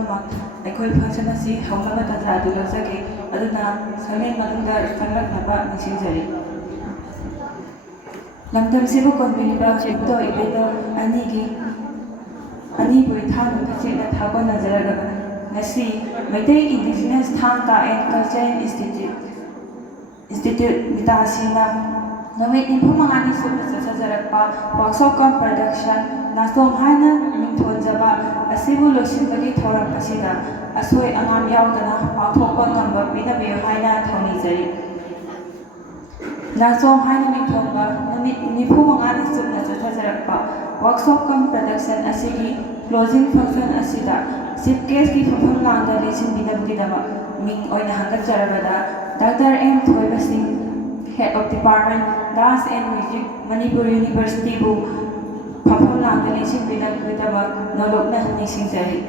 पुनमक अखोई फंक्शन असी हौनबा तंजा अदु लौजगे अदुना समेन मनुंगदा खंगलकनबा निसिंजरी लमदमसिबु कोनबिलिबा उक्तो इबेदो अनीबु इथानुदा चेना थाबो नजरगा ngasi Meitei Indigenous Thangka and Culture Institute Mitasina Namit Impumangani Subasa Sajarapa Waxocom Production Nasong Hana Mintonjaba Asibu Lushibagi Thoram Pasida Asoi Angam Yaudana Autopon number Binabi Haina Tony Zari Nasong Hana Mintonga Namit Nipumangani Subasa Sajarapa Waxocom Production Asigi Closing Function Asida Chief Guest की फफम लांदा लेचिन बिदम गिदमा Ming ओइना हंगत चरबदा Dr. M. Thoiba Singh Head of Department Dance and Music Manipur University bu फफम लांदा लेचिन बिदम गिदमा नलोकना निसिंजरी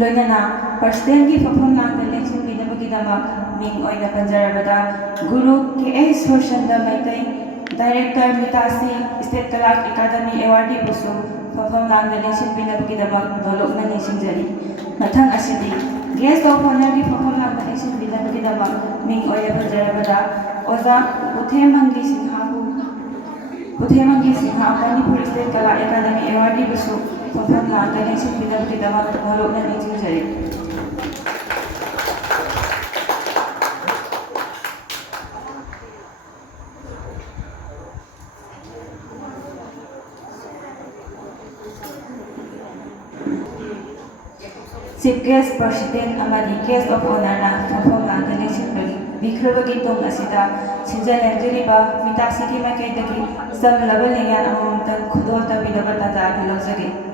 लोइनाना personal की फफम लांदा लेचिन बिदम गिदमा Ming ओइना पंजरबदा Guru K S होशंदा Meitei Director Mitasi State Kalak Academy Awardee Busu Fafam Landa Nation Binabgidabak Nolokna Nation Jari Mathang Asidi Guest of Honor की Fafam Landa Nation Binabgidabak Ming Oya Bajarabada Oza Uthemangi Singha Manipur State Kalak Academy Awardee Busu Fafam Landa Nation Binabgidabak Nolokna Nation Jari Chief Guest President amadi Guest of Honor na Fafam Landa Nation Bikhrabagi Tong Asida Sinjalenjariba Mitasiki Makaitaki Sam Labalingan Amamtan Khudol Tabidaba Tata Lozari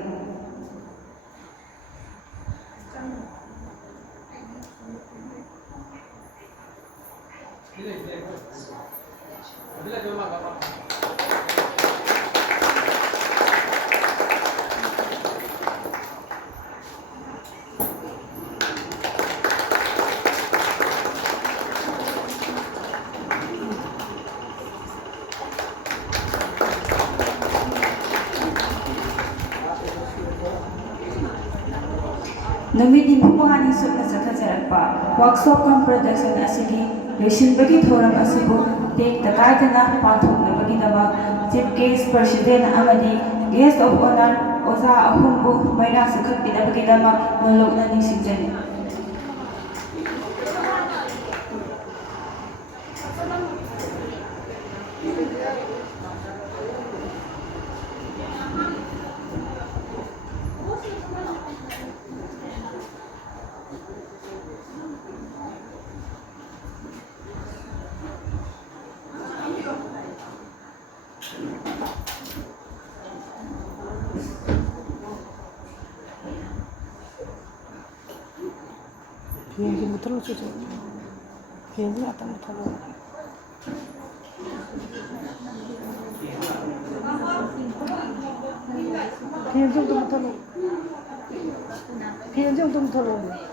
Numidi Pumani Subna Sakajarapa, Workshop Production Asigi, Lucian Bagi Thoram Asibu, Take the Kaitana, Pathum Nabagidaba, Chief Guest President Amadi, Guest of Honor, Oza Ahumbu, Maira Sukat Binabagidama, Nolokna Nisijani. 비행기 못 들어주죠. 비행기 왔다 못 타고. 비행정도 못 타고. 비행정도 못 타고.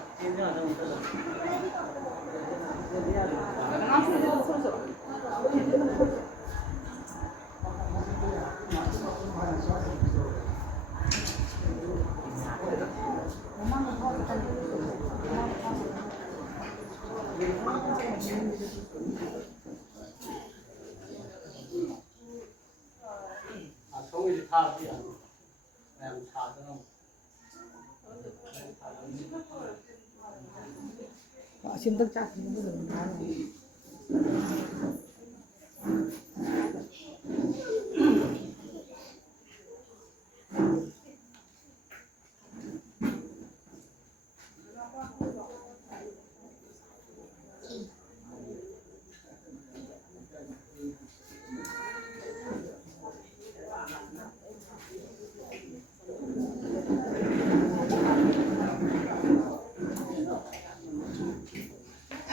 신등 짜는 거는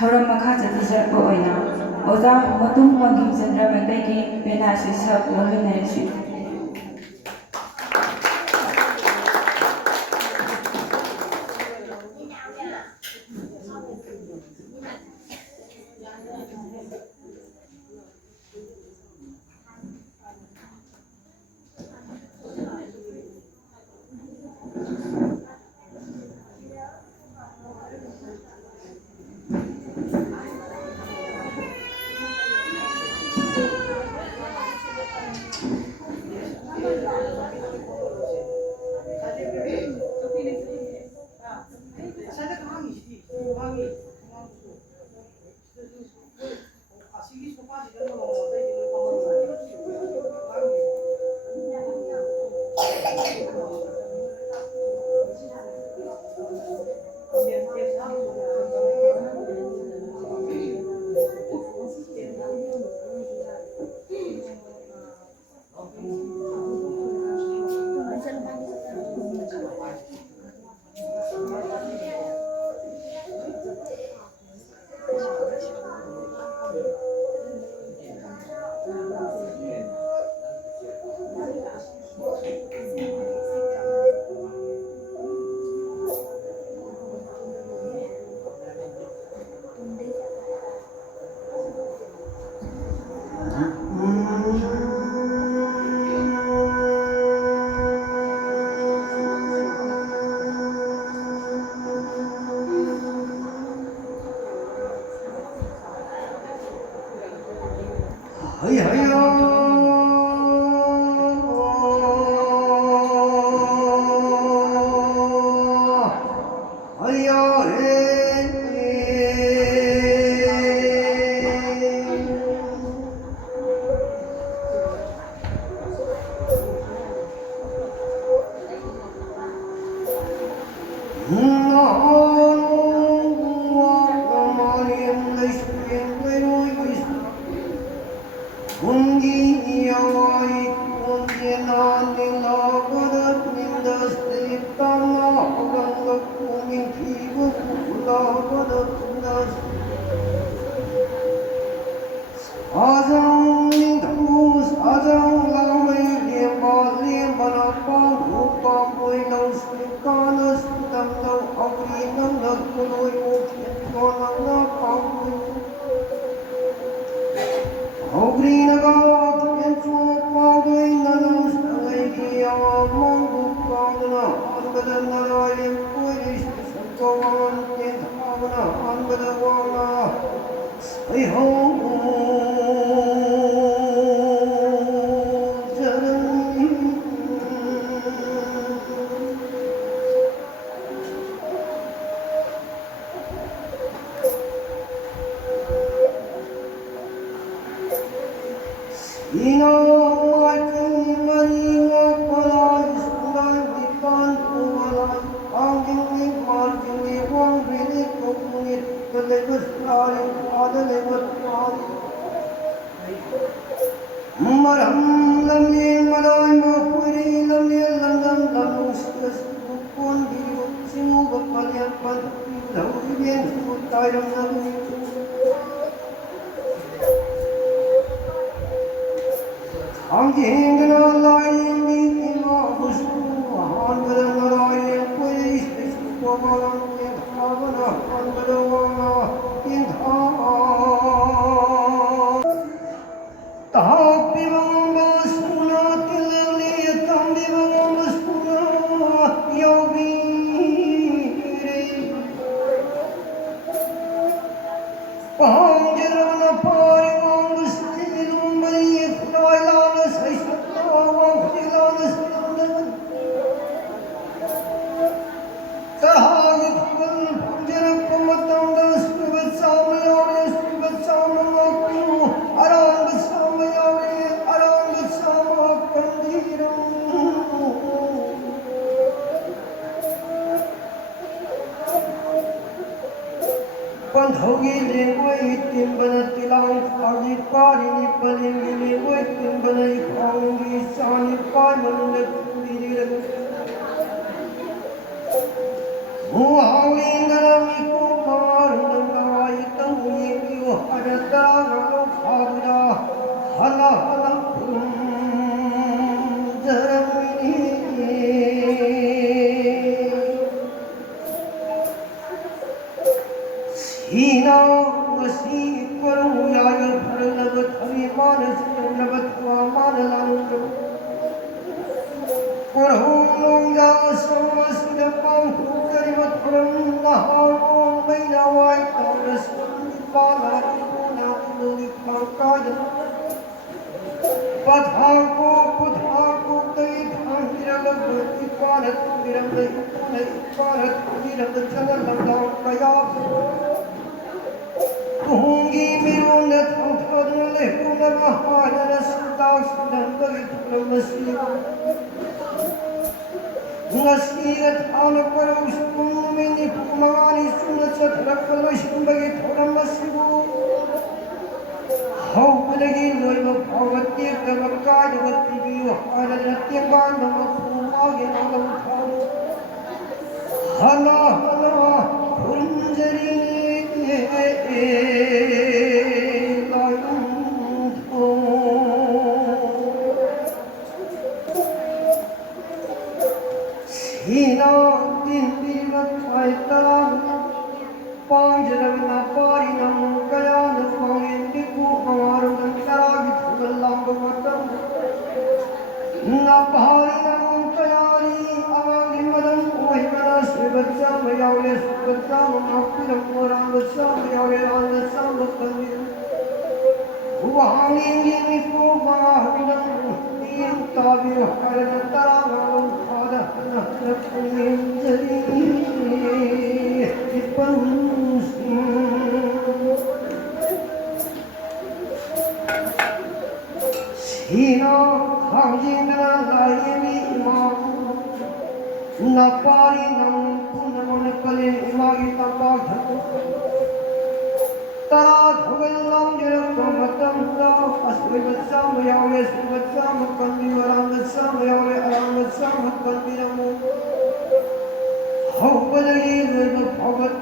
Thoram Makha Jatijar Oina, Oza Motum Wagi Chandra Mendeki, Benasi Sub Lominesi.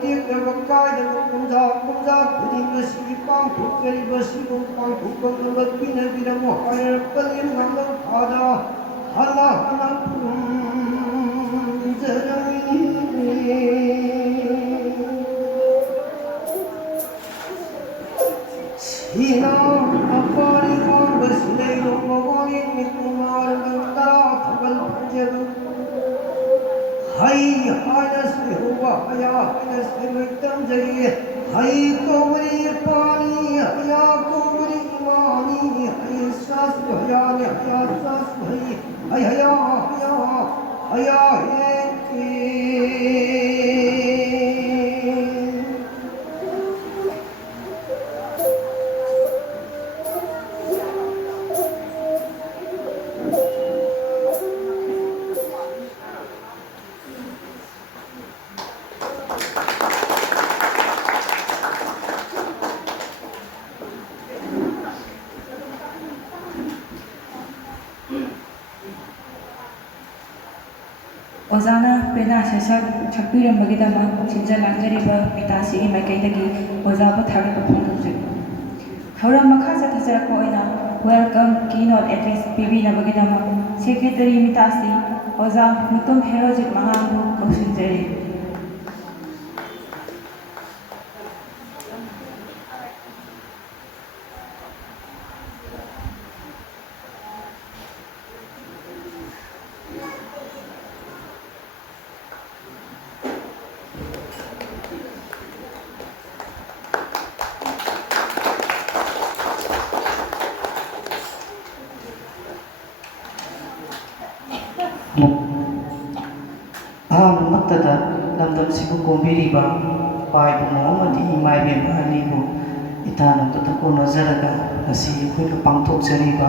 ꯇꯦꯛꯂꯕ ꯀꯥꯏꯗꯕ ꯀꯨꯝꯖꯥ ꯀꯨꯝꯖꯥ ꯈꯨꯗꯤꯡ ꯑꯁꯤꯒꯤ ꯄꯥꯡꯊꯣꯛꯆꯔꯤꯕꯁꯤꯕꯨ ꯄꯥꯡꯊꯣꯛꯄꯛꯅꯕ ꯄꯤꯅꯕꯤꯔꯝꯃꯣ ꯍꯥꯏꯔ ꯄꯂꯦꯝ ꯉꯥꯡꯂꯧ ꯊꯥꯗ ꯍꯜꯂ ꯍꯜꯂ ꯈꯨꯔꯨꯝꯖꯔꯝꯃꯤ Sina apani on basile mawani kumar ganda thabal panjalu hai hanas huwa haya hanas mitam jai hai komri pani haya komri mani hai sas haya ne haya sas hai haya haya haya he ꯑꯣꯖꯥꯅ ꯄꯦꯅꯥ ꯁꯩꯁꯛ ꯁꯛꯄꯤꯔꯝꯕꯒꯤꯗꯃꯛ ꯁꯤꯟꯖ ꯂꯥꯡꯖꯔꯤꯕ ꯃꯤꯇꯥꯁꯤꯒꯤ ꯃꯥꯏꯀꯩꯗꯒꯤ ꯑꯣꯖꯥꯕꯨ ꯊꯥꯒꯠꯄ ꯐꯣꯡꯗꯣꯛꯆꯔꯤ꯫ ꯊꯧꯔꯝ ꯃꯈꯥ ꯆꯠꯊꯖꯔꯛꯄ ꯑꯣꯏꯅ welcome ꯀꯤꯅꯣꯠ address ꯄꯤꯕꯤꯅꯕꯒꯤꯗꯃꯛ secretary ꯃꯤꯇꯥꯁꯤ ꯑꯣꯖꯥ ꯃꯨꯇꯨꯝ ꯍꯦꯔꯣꯖꯤꯠ ꯃꯉꯥꯡꯕꯨ ꯀꯧꯁꯤꯟꯖꯔꯤ꯫ ꯑꯍꯥꯟꯕꯃꯛꯇꯗ ꯂꯝꯗꯝꯁꯤꯕꯨ ꯀꯣꯝꯕꯤꯔꯤꯕ ꯄꯥꯏꯕꯨꯡꯉꯣ ꯑꯃꯗꯤ ꯏꯃꯥꯏꯕꯦꯝ ꯑꯅꯤꯕꯨ ꯏꯇꯥꯅꯣꯝꯇ ꯀꯣꯟꯅꯖꯔꯒ ꯉꯁꯤ ꯑꯩꯈꯣꯏꯅ ꯄꯥꯡꯊꯣꯛꯆꯔꯤꯕ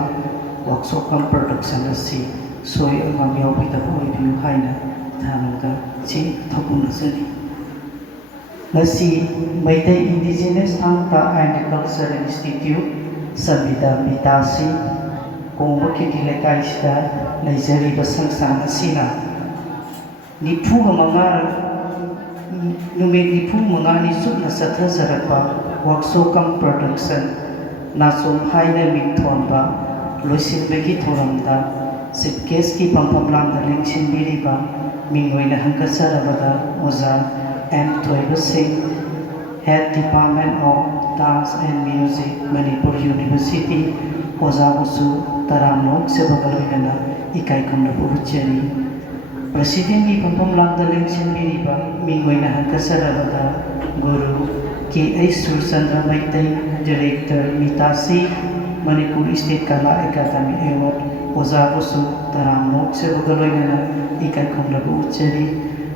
ꯋꯥꯛꯁꯣꯞ ꯀꯝ ꯄ꯭ꯔꯗꯛꯁꯟ ꯑꯁꯤ ꯁꯣꯏ ꯑꯉꯥꯝ ꯌꯥꯎꯕꯤꯗꯕ ꯑꯣꯏꯕꯤꯌꯨ ꯍꯥꯏꯅ ꯏꯇꯥꯅꯣꯝꯗ ꯆꯦꯠꯅ ꯊꯧꯒꯨꯝꯅꯖꯔꯤ꯫ ꯉꯁꯤ Meitei indigenous Thangta and cultural institute ꯁꯪꯕꯤꯗ ꯃꯤꯇꯥꯁꯤ ꯀꯣꯡꯕꯈꯤꯒꯤ ꯂꯩꯀꯥꯏꯁꯤꯗ ꯂꯩꯖꯔꯤꯕ ꯁꯪꯁꯊꯥꯟ ꯑꯁꯤꯅ ꯅꯨꯃꯤꯠ 95ꯅꯤ ꯆꯨꯞꯅ ꯆꯠꯊꯖꯔꯛꯄ ꯋꯥꯛꯁꯣꯞ ꯀꯝ ꯄ꯭ꯔꯗꯛꯁꯟ ꯅꯥꯆꯣꯝ ꯍꯥꯏꯅ ꯃꯤꯡꯊꯣꯟꯕ ꯂꯣꯏꯁꯤꯟꯕꯒꯤ ꯊꯧꯔꯝꯗ ꯆꯤꯐ ꯒꯦꯁꯀꯤ ꯐꯝꯐꯝ ꯂꯥꯡꯗ ꯂꯦꯡꯁꯤꯟꯕꯤꯔꯤꯕ ꯃꯤꯡ ꯑꯣꯏꯅ ꯍꯪꯒꯠꯆꯔꯕꯗ ꯑꯣꯖꯥ ꯑꯦꯝ ꯊꯣꯏꯕ ꯁꯤꯡ, head department of dance and music Manipur university ꯑꯣꯖꯥꯕꯨꯁꯨ ꯇꯔꯥꯝꯅ ꯑꯣꯛꯆꯕꯒ ꯂꯣꯏꯅꯅ ꯏꯀꯥꯏ ꯈꯨꯝꯅꯕ ꯎꯠꯆꯔꯤ꯫ ꯄ꯭ꯔꯁꯤꯗꯦꯟꯒꯤ ꯐꯝꯐꯝ ꯂꯥꯡꯗ ꯂꯦꯡꯁꯤꯟꯕꯤꯔꯤꯕ ꯃꯤꯡ ꯑꯣꯏꯅ ꯍꯪꯒꯠꯆꯔꯕꯗ Guru K.H. Surchandra Meitei, director Mitasi Manipur state Kala academy award ꯑꯣꯖꯥꯕꯨꯁꯨ ꯇꯔꯥꯝꯅ ꯑꯣꯛꯆꯕꯒ ꯂꯣꯏꯅꯅ ꯏꯀꯥꯏ ꯈꯨꯝꯅꯕ ꯎꯠꯆꯔꯤ꯫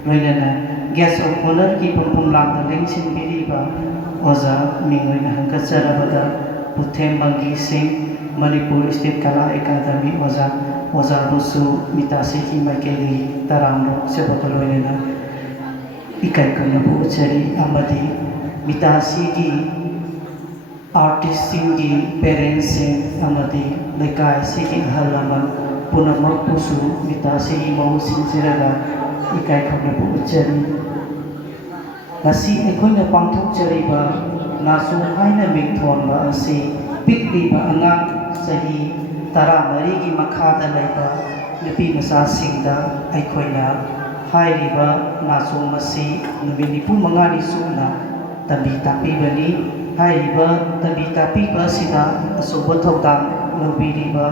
ꯂꯣꯏꯅꯅ ꯒꯦꯁ ꯑꯣꯐ ꯑꯣꯅꯔꯒꯤ ꯐꯝꯐꯝ ꯂꯥꯡꯗ ꯂꯦꯡꯁꯤꯟꯕꯤꯔꯤꯕ ꯑꯣꯖꯥ ꯃꯤꯡ ꯑꯣꯏꯅ ꯍꯪꯒꯠꯆꯔꯕꯗ ꯄꯨꯊꯦꯝ ꯃꯪꯒꯤ ꯁꯤꯡ, ꯃꯅꯤꯄꯨꯔ ꯁ꯭ꯇꯦꯠ ꯀꯂꯥ ꯑꯦꯀꯥꯗꯃꯤ ꯑꯣꯖꯥꯕꯨꯁꯨ ꯃꯤꯇꯥꯁꯤꯒꯤ ꯃꯥꯏꯀꯩꯗꯒꯤ ꯇꯔꯥꯝꯅ ꯑꯣꯛꯆꯕꯒ ꯂꯣꯏꯅꯅ ꯏꯀꯥꯏ ꯈꯨꯝꯅꯕ ꯎꯠꯆꯔꯤ꯫ ꯑꯃꯗꯤ ꯃꯤꯇꯥꯁꯤꯒꯤ ꯑꯥꯔꯇꯤꯁꯁꯤꯡꯒꯤ ꯄꯦꯔꯦꯟꯁꯁꯤꯡ ꯑꯃꯗꯤ ꯂꯩꯀꯥꯏ ꯑꯁꯤꯒꯤ ꯑꯍꯜ ꯂꯃꯟ ꯄꯨꯝꯅꯃꯛꯄꯨꯁꯨ ꯃꯤꯇꯥꯁꯤꯒꯤ ꯃꯍꯨꯠ ꯁꯤꯟꯖꯔꯒ ꯏꯀꯥꯏ ꯈꯨꯝꯅꯕ ꯎꯠꯆꯔꯤ꯫ ꯉꯁꯤ ꯑꯩꯈꯣꯏꯅ ꯄꯥꯡꯊꯣꯛꯆꯔꯤꯕ ꯅꯥꯆꯣꯝ ꯍꯥꯏꯅ ꯃꯤꯡꯊꯣꯟꯕ ꯑꯁꯤ ꯄꯤꯛꯂꯤꯕ ꯑꯉꯥꯡ ꯆꯍꯤ 14ꯒꯤ ꯃꯈꯥꯗ ꯂꯩꯕ ꯅꯨꯄꯤ ꯃꯆꯥꯁꯤꯡꯗ ꯑꯩꯈꯣꯏꯅ ꯍꯥꯏꯔꯤꯕ ꯅꯥꯆꯣꯝ ꯑꯁꯤ ꯅꯨꯃꯤꯠ 95ꯅꯤ ꯆꯨꯞꯅ ꯇꯝꯕꯤ ꯇꯥꯛꯄꯤꯕꯅꯤ꯫ ꯍꯥꯏꯔꯤꯕ ꯇꯝꯕꯤ ꯇꯥꯛꯄꯤꯕ ꯑꯁꯤꯗ ꯑꯆꯧꯕ ꯊꯧꯗꯥꯡ ꯂꯧꯕꯤꯔꯤꯕ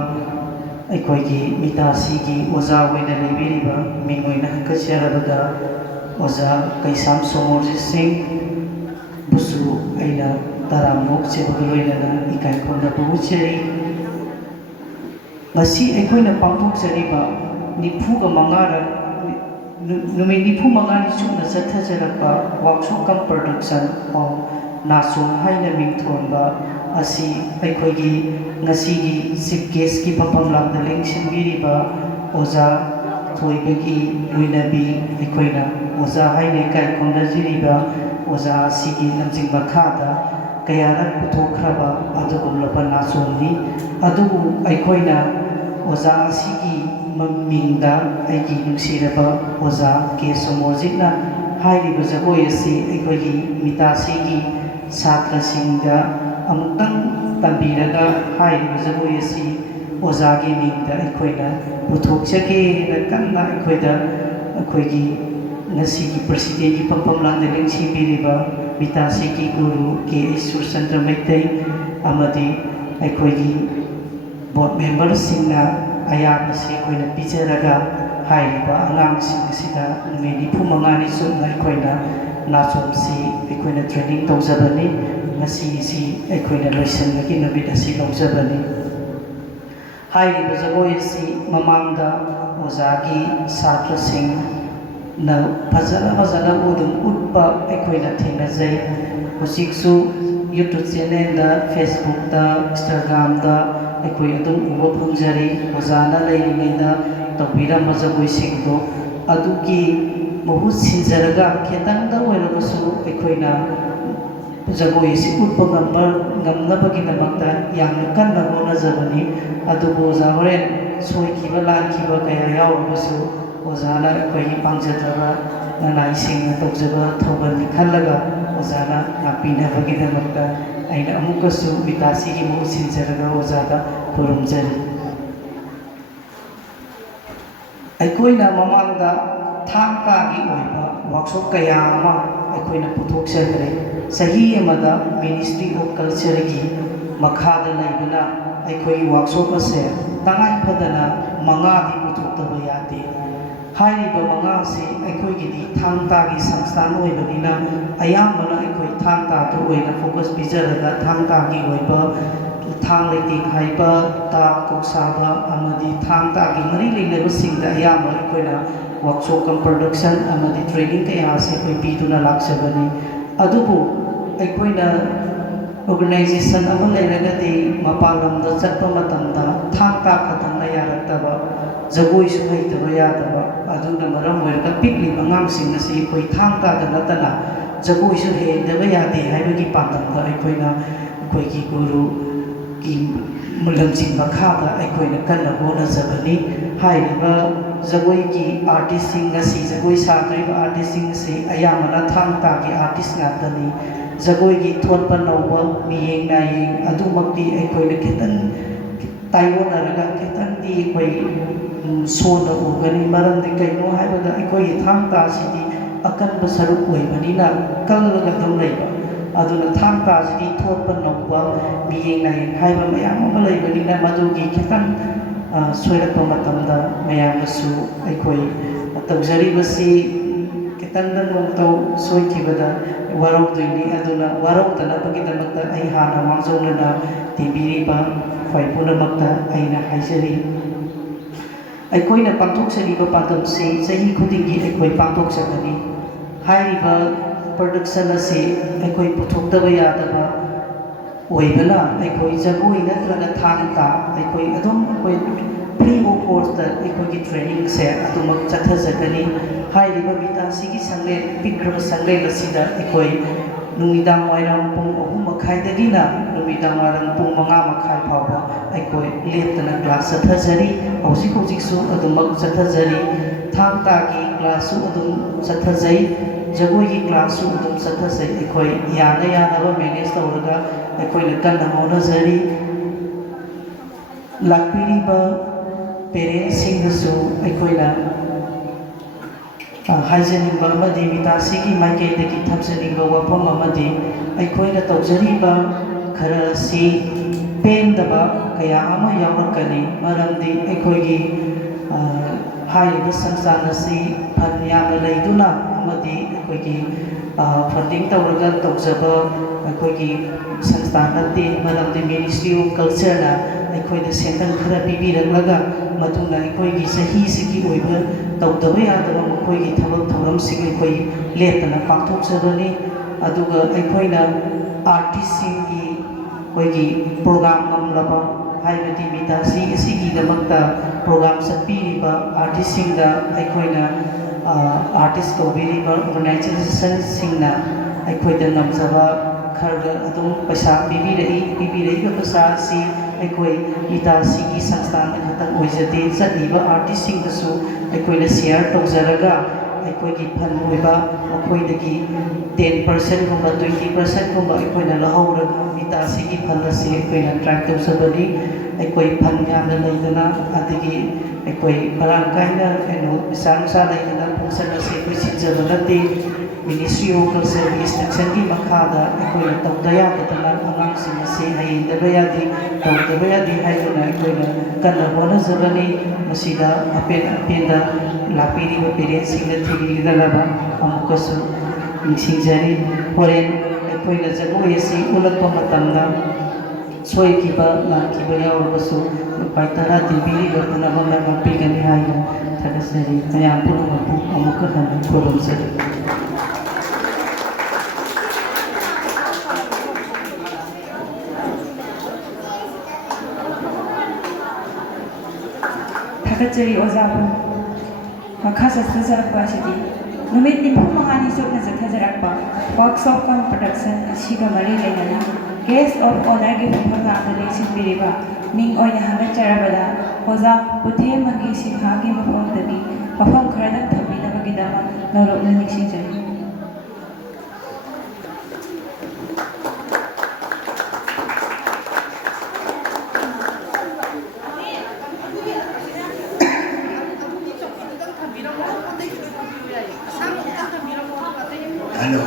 ꯑꯩꯈꯣꯏꯒꯤ ꯃꯤꯇꯥꯁꯤꯒꯤ ꯑꯣꯖꯥ ꯑꯣꯏꯅ ꯂꯩꯕꯤꯔꯤꯕ ꯃꯤꯡ ꯑꯣꯏꯅ ꯍꯪꯒꯠꯆꯔꯕꯗ ꯑꯣꯖꯥ ꯀꯩꯁꯥꯝ ꯁꯣꯃꯣꯔꯖꯤꯠ ꯁꯤꯡ ꯕꯨꯁꯨ ꯑꯩꯅ ꯇꯔꯥꯝꯅ ꯑꯣꯛꯆꯕꯒ ꯂꯣꯏꯅꯅ ꯏꯀꯥꯏ ꯈꯨꯝꯅꯕ ꯎꯠꯆꯔꯤ꯫ ꯉꯁꯤ ꯑꯩꯈꯣꯏꯅ ꯄꯥꯡꯊꯣꯛꯆꯔꯤꯕ ꯅꯨꯃꯤꯠ 95ꯅꯤ ꯆꯨꯞꯅ ꯆꯠꯊꯖꯔꯛꯄ ꯋꯥꯛꯁꯣꯞ ꯀꯝ ꯄ꯭ꯔꯗꯛꯁꯟ ꯑꯣꯐ ꯅꯥꯆꯣꯝ ꯍꯥꯏꯅ ꯃꯤꯡꯊꯣꯟꯕ ꯑꯁꯤ ꯑꯩꯈꯣꯏꯒꯤ ꯉꯁꯤꯒꯤ ꯆꯤꯐ ꯒꯦꯁꯀꯤ ꯐꯝꯐꯝ ꯂꯥꯡꯗ ꯂꯦꯡꯁꯤꯟꯕꯤꯔꯤꯕ ꯑꯣꯖꯥ ꯊꯣꯏꯕꯒꯤ ꯂꯣꯏꯅꯕꯤ ꯑꯩꯈꯣꯏꯅ ꯑꯣꯖꯥ ꯍꯥꯏꯅ ꯏꯀꯥꯏ ꯈꯨꯝꯅꯖꯔꯤꯕ ꯑꯣꯖꯥ ꯑꯁꯤꯒꯤ ꯂꯝꯖꯤꯡ ꯃꯈꯥꯗ ꯀꯌꯥꯔꯛ ꯄꯨꯊꯣꯛꯈ꯭ꯔꯕ ꯑꯗꯨꯒꯨꯝꯂꯕ ꯅꯥꯆꯣꯝꯅꯤ꯫ ꯑꯗꯨꯕꯨ ꯑꯩꯈꯣꯏꯅ ꯑꯣꯖꯥ ꯑꯁꯤꯒꯤ ꯃꯃꯤꯡꯗ ꯑꯩꯒꯤ ꯅꯨꯡꯁꯤꯔꯕ ꯑꯣꯖꯥ ꯀꯦ. ꯁꯣꯃꯣꯔꯖꯤꯠꯅ हाइरिबा जगोई असि अखोइगी मितासीगी सात्रसिंगदा अमुक्तंग तंबीरगा हाइरिबा जगोई असि ओजागी मिंगदा अखोइना पुथोकचगे ना कन्ना अखोइदा अखोइगी नसीगी प्रेसिडेंट की पंपम लांदे लिंगसिबिरिबा मितासीगी गुरु के सुरचंद्र मैतै अमदी अखोइगी बोर्ड मेंबर सिंगना अयाबसे अखोइना पिजरगा हाइरिबा अगांगसिंग सिदा नुमित 25 सुना अखोइना नाचोमसी अखोइना ट्रेनिंग तौजबनी ngasi अखोइना लोइसनगी नुमित असि लौजबनी हाइरिबा जगोई असि ममांगदा ओजागी सात्रसिंग ना फजना फजना उदुम उत्पा अखोइना थेंगनाजै हुजिकसु यूट्यूब चैनल दा फेसबुक दा इंस्टाग्राम दा अखोइ अदुम उबा फंजरी ओजाना लेरिङैदा तौबिरम जगोइसिंदो अदुकी महूत सिंजरगा खेतंगदा ओइरबसु अखोइना जगोई से उत्पा नमनबगिदमक्ता यामना कन्ना होनाजबनी अदुबो ओजा होरेन सोइखिबा लानखिबा कया यावरबसु ओजाना अखोइगी पांजदबा नानाइसिंग तौजबा थौबनी खल्लगा ओजाना नापिनबगिदमक्ता अइना अमुकसु मितासीगी महूत सिंजरगा ओजादा खुरुमजरी अखोइना ममांगदा थांतागी ओइबा वर्कशॉप कया अमा अखोइना पुथोकसगरे सही अमदा मिनिस्ट्री ऑफ कल्चर की मखादा लैबना अखोइगी वर्कशॉप असे तंगाई फदना मंगादी पुथोकतबा यादे हाइरिबा मंगा से अखोइगिदी थांतागी संस्थान ओइबनिना अयामबना अखोइ थांता तो ओइना फोकस पिजरगा थांतागी ओइबा थांग लेटिंग हाइबा ता कोक्साबा अमदी थांतागी मरी लेनेबसिंगदा अयाम अखोइना वर्कशॉप कम प्रोडक्शन अमदी ट्रेनिंग कया से कोई पीदुना लाक्सबनी अदुबु अखोइना ऑर्गेनाइजेशन अमा लेरगदि मपालमदा चटपा मतमदा थांता खतंगना यारक्तबा जगोइसु हैतबा यादबा अदुना मरम ओइरगा पिकलिब अंगांसिंग असि कोई थांतादा नतना जगोइसु हेदबा यादे हाइबगी पांदमदा अखोइना अखोइगी गुरु की मुलमजिंग मखादा अखोइना कन्ना होनाजबनी हाइरिबा जगोई की आर्टिस्टिंग ngasi जगोई साद्रिबा आर्टिस्टिंग से अयामना थांतागी आर्टिस्ट नातनी जगोई की थोनपा नौबा मियेंग नायेंग अदुमक्ति अखोइना खितन ताइवोनरगा खितंदी अखोइ सोना उगनी मरमदि कैनो हाइबदा अखोइ थांतासिदी अकनबा सरुक ओइबनिना कलरगा दम लैबा अदुना थांतासिदी थोनपा नौबा मियेंग नायेंग हाइबा मयाम अमा लैबनिना मदुगी खितन सोइरक्पा मतमदा मयामसु अखोइ तौजरिबसि खितंदा नोंतौ सोइखिबदा वारौदोइनि अदुना वारौदनबगिदमक्ता अइ हाना मांजौलना तिबिरिबा ख्वाइ पुनमक्ता अइना हाइजरि अखोइना पांथोकसरिबा पांदमसि चहि खुदिंगी अखोइ पांथोकसगनि हाइरिबा प्रोडक्शन असे अखोइ पुथोक्तबा यादबा ओइबना अखोइ जगोइ नत्रगा थांता अखोइ अदुम अखोइ फ्री ऑफ कोर्स दा अखोइगी ट्रेनिंग से अदुमक चथजगनि हाइरिबा मितासीगी संले पिक्रब संले लसिदा अखोइ नुमिदांग वाइराम पुंग 3 मखाइदगिना नुमिदांग वाइराम पुंग 5 मखाइ फावबा अखोइ लेपतना क्लास चथजरि हौजिक हौजिकसु अदुमक चथजरि थांतागी क्लासु अदुम चथजै जगोई क्लास अदुम चथजै अखोइ याना यानाबा मैनेज तौरगा अखोइना कन्ना होनाजरि लाक्पिरिबा पेरेंट्सिंगसु अखोइना हाइजनिंबा अमदि मितासीगी माइकेदगी थमजनिंबा वाफम अमदि अखोइना तौजरिबा खरासी पेंदबा कया अमा यावरकनी मरमदि अखोइगी हाइरिबा संस्थान असि फन यामना लैदुना अमदि अखोइगी फंडिंग तौरगा तौजबा अखोइगी संस्थान नते मरमदि मिनिस्ट्री ऑफ कल्चर ना अखोइदा सेंटन खरा पिबिरगलगा मदुना अखोइगी सहीसिगी ओइबा तौदबा यादबा मखोइगी थबक थौरमसिग अखोइ लेतना पांथोकजबनी अदुगा अखोइना आर्टिस्टसिंगी अखोइगी प्रोग्राम अमलबा हाइबदी मितासी असिगीदमक्ता प्रोग्राम सत्पीरिबा आर्टिस्टसिंगदा अखोइना आर्टिस्ट कौबिरिबा ऑर्गेनाइजेशनसिंगना अखोइदा नमजबा खरगा अदुम पैसा पिबिरई पैसा असि अखोइ मितासीगी संस्थान खतंग ओइजदे चलीबा आर्टिस्टसिंगदसु अखोइना शेयर तौजरगा ꯑꯩꯈꯣꯏꯒꯤ ꯐꯟ ꯑꯣꯏꯕ ꯃꯈꯣꯏꯗꯒꯤ 10%ꯒꯨꯝꯕ 20%ꯒꯨꯝꯕ ꯑꯩꯈꯣꯏꯅ ꯂꯧꯍꯧꯔꯒ ꯃꯤꯇꯥꯁꯤꯒꯤ ꯐꯟ ꯑꯁꯤ ꯑꯩꯈꯣꯏꯅ ꯇ꯭ꯔꯥꯏ ꯇꯧꯖꯕꯅꯤ ꯑꯩꯈꯣꯏ ꯐꯟ ꯌꯥꯝꯅ ꯂꯩꯗꯅ ꯑꯗꯒꯤ ꯑꯩꯈꯣꯏ ꯃꯔꯥꯡ ꯀꯥꯏꯅ ꯄꯩꯁꯥ ꯅꯨꯡꯁꯥ ꯂꯩꯗꯅ ꯐꯪꯁꯟ ꯑꯁꯤ ꯑꯩꯈꯣꯏ ꯁꯤꯟꯖꯕ ꯅꯠꯇꯦ ꯃꯤꯅꯤꯁꯇ꯭ꯔꯤ ꯑꯣꯐ ꯀꯜꯆꯔꯒꯤ ꯏꯟꯁꯇ꯭ꯔꯛꯁꯟꯒꯤ ꯃꯈꯥꯗ ꯑꯩꯈꯣꯏꯅ ꯇꯧꯗ ꯌꯥꯗꯗꯅ ꯑꯉꯥꯡꯁꯤꯡ ꯑꯁꯤ ꯍꯩꯍꯟꯗꯕ ꯌꯥꯗꯦ ꯇꯧꯗꯕ ꯌꯥꯗꯦ ꯍꯥꯏꯗꯨꯅ ꯑꯩꯈꯣꯏꯅ ꯀꯟꯅ ꯍꯣꯠꯅꯖꯕꯅꯤ ꯃꯁꯤꯗ ꯑꯄꯦꯟ ꯑꯄꯦꯟꯗ ꯂꯥꯛꯄꯤꯔꯤꯕ ꯄꯦꯔꯦꯟꯁꯁꯤꯡꯅ ꯊꯤꯕꯤꯒꯗꯕ ꯑꯃꯨꯛꯀꯁꯨ ꯅꯤꯡꯁꯤꯡꯖꯔꯤ ꯍꯣꯔꯦꯟ ꯑꯩꯈꯣꯏꯅ ꯖꯒꯣꯏ ꯑꯁꯤ ꯎꯠꯂꯛꯄ ꯃꯇꯝꯗ ꯁꯣꯏꯈꯤꯕ ꯂꯥꯟꯈꯤꯕ ꯌꯥꯎꯔꯕꯁꯨ ꯔꯨꯄꯥꯏ 10 ꯇꯤꯟꯕꯤꯔꯤꯕ ꯄꯨꯝꯅꯃꯛꯅ ꯉꯥꯛꯄꯤꯒꯅꯤ ꯍꯥꯏꯅ ꯊꯥꯒꯠꯆꯔꯤ ꯃꯌꯥꯝ ꯄꯨꯝꯅꯃꯛꯄꯨ ꯑꯃꯨꯛꯀ ꯍꯟꯅ ꯈꯨꯔꯨꯝꯖꯔꯤ ꯊꯥꯒꯠꯆꯔꯤ ꯑꯣꯖꯥꯕꯨ ꯃꯈꯥ ꯆꯠꯊꯖꯔꯛꯄ ꯑꯁꯤꯗꯤ ꯅꯨꯃꯤꯠ nimfu-mangani ꯆꯨꯞꯅ ꯆꯠꯊꯖꯔꯛꯄ ꯋꯥꯔꯛꯁꯣꯞ ꯀꯝ ꯄ꯭ꯔꯗꯛꯁꯟ ꯑꯁꯤꯒ ꯃꯔꯤ ꯂꯩꯅꯅ ꯒꯦꯁ ꯑꯣꯐ ꯑꯣꯅꯔꯒꯤ ꯐꯝꯐꯝ ꯂꯥꯡꯗ ꯂꯦꯡꯁꯤꯟꯕꯤꯔꯤꯕ ꯃꯤꯡ ꯑꯣꯏꯅ ꯍꯪꯒꯠꯆꯔꯕꯗ ꯑꯣꯖꯥ ꯄꯨꯊꯦꯃꯒꯤ ꯁꯤꯟꯍꯥꯒꯤ ꯃꯐꯝꯗꯒꯤ ꯋꯥꯐꯝ ꯈꯔꯗꯪ ꯊꯝꯕꯤꯅꯕꯒꯤꯗꯃꯛ ꯅꯧꯔꯣꯛꯅ ꯅꯤꯡꯁꯤꯡꯖꯔꯤ Hello.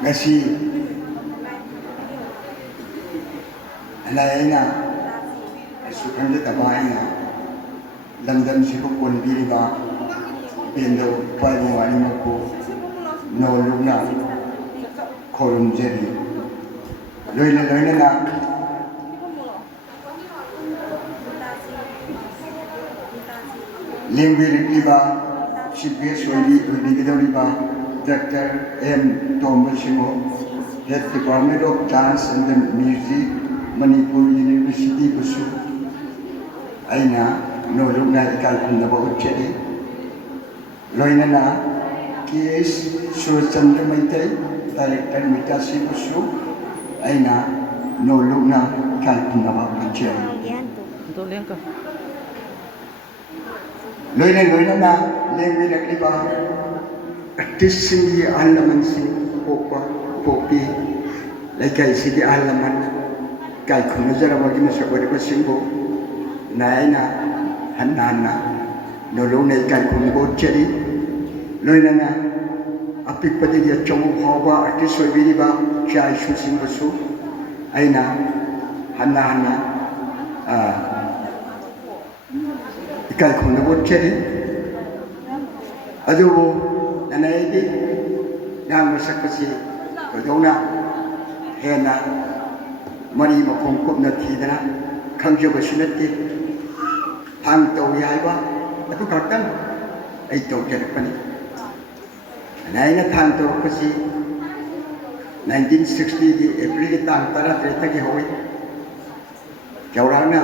Ngasi alaina sukhanda tabaina lamdam siku konbiriba bendo paibo wani mako no lugna khorum jeri loina na Lingwiriba, CPS Wibigidoriba, Dr. M. Thomas Simo, Head Department of Dance and the Music, Manipur University, Busu, Aina, no Lugna Ikalpuna Chedi, Loinana, K.S. Surchandra Maite, Director Mitasi Busu, Aina, no Lugna Ikalpuna Chedi. Loina na lengwi nakliba artistsinggi alamansing popa popi laikai sigi alaman kai khunajarawa gi masabari basingbo naina hanna nolona kai khunbo cheri loina na apik padi chomu bhawa artist oibiriba chai shusing basu aina hanna ikai khunna botcheri adubu anaidi yang masakasi kodona hena mari makhong kopna thidana khangjaba sinatti hang tawi haiba atu khaktang ai tawjarapani anaina thang tawkasi 1960 gi April tang 13 gi hoi jaurana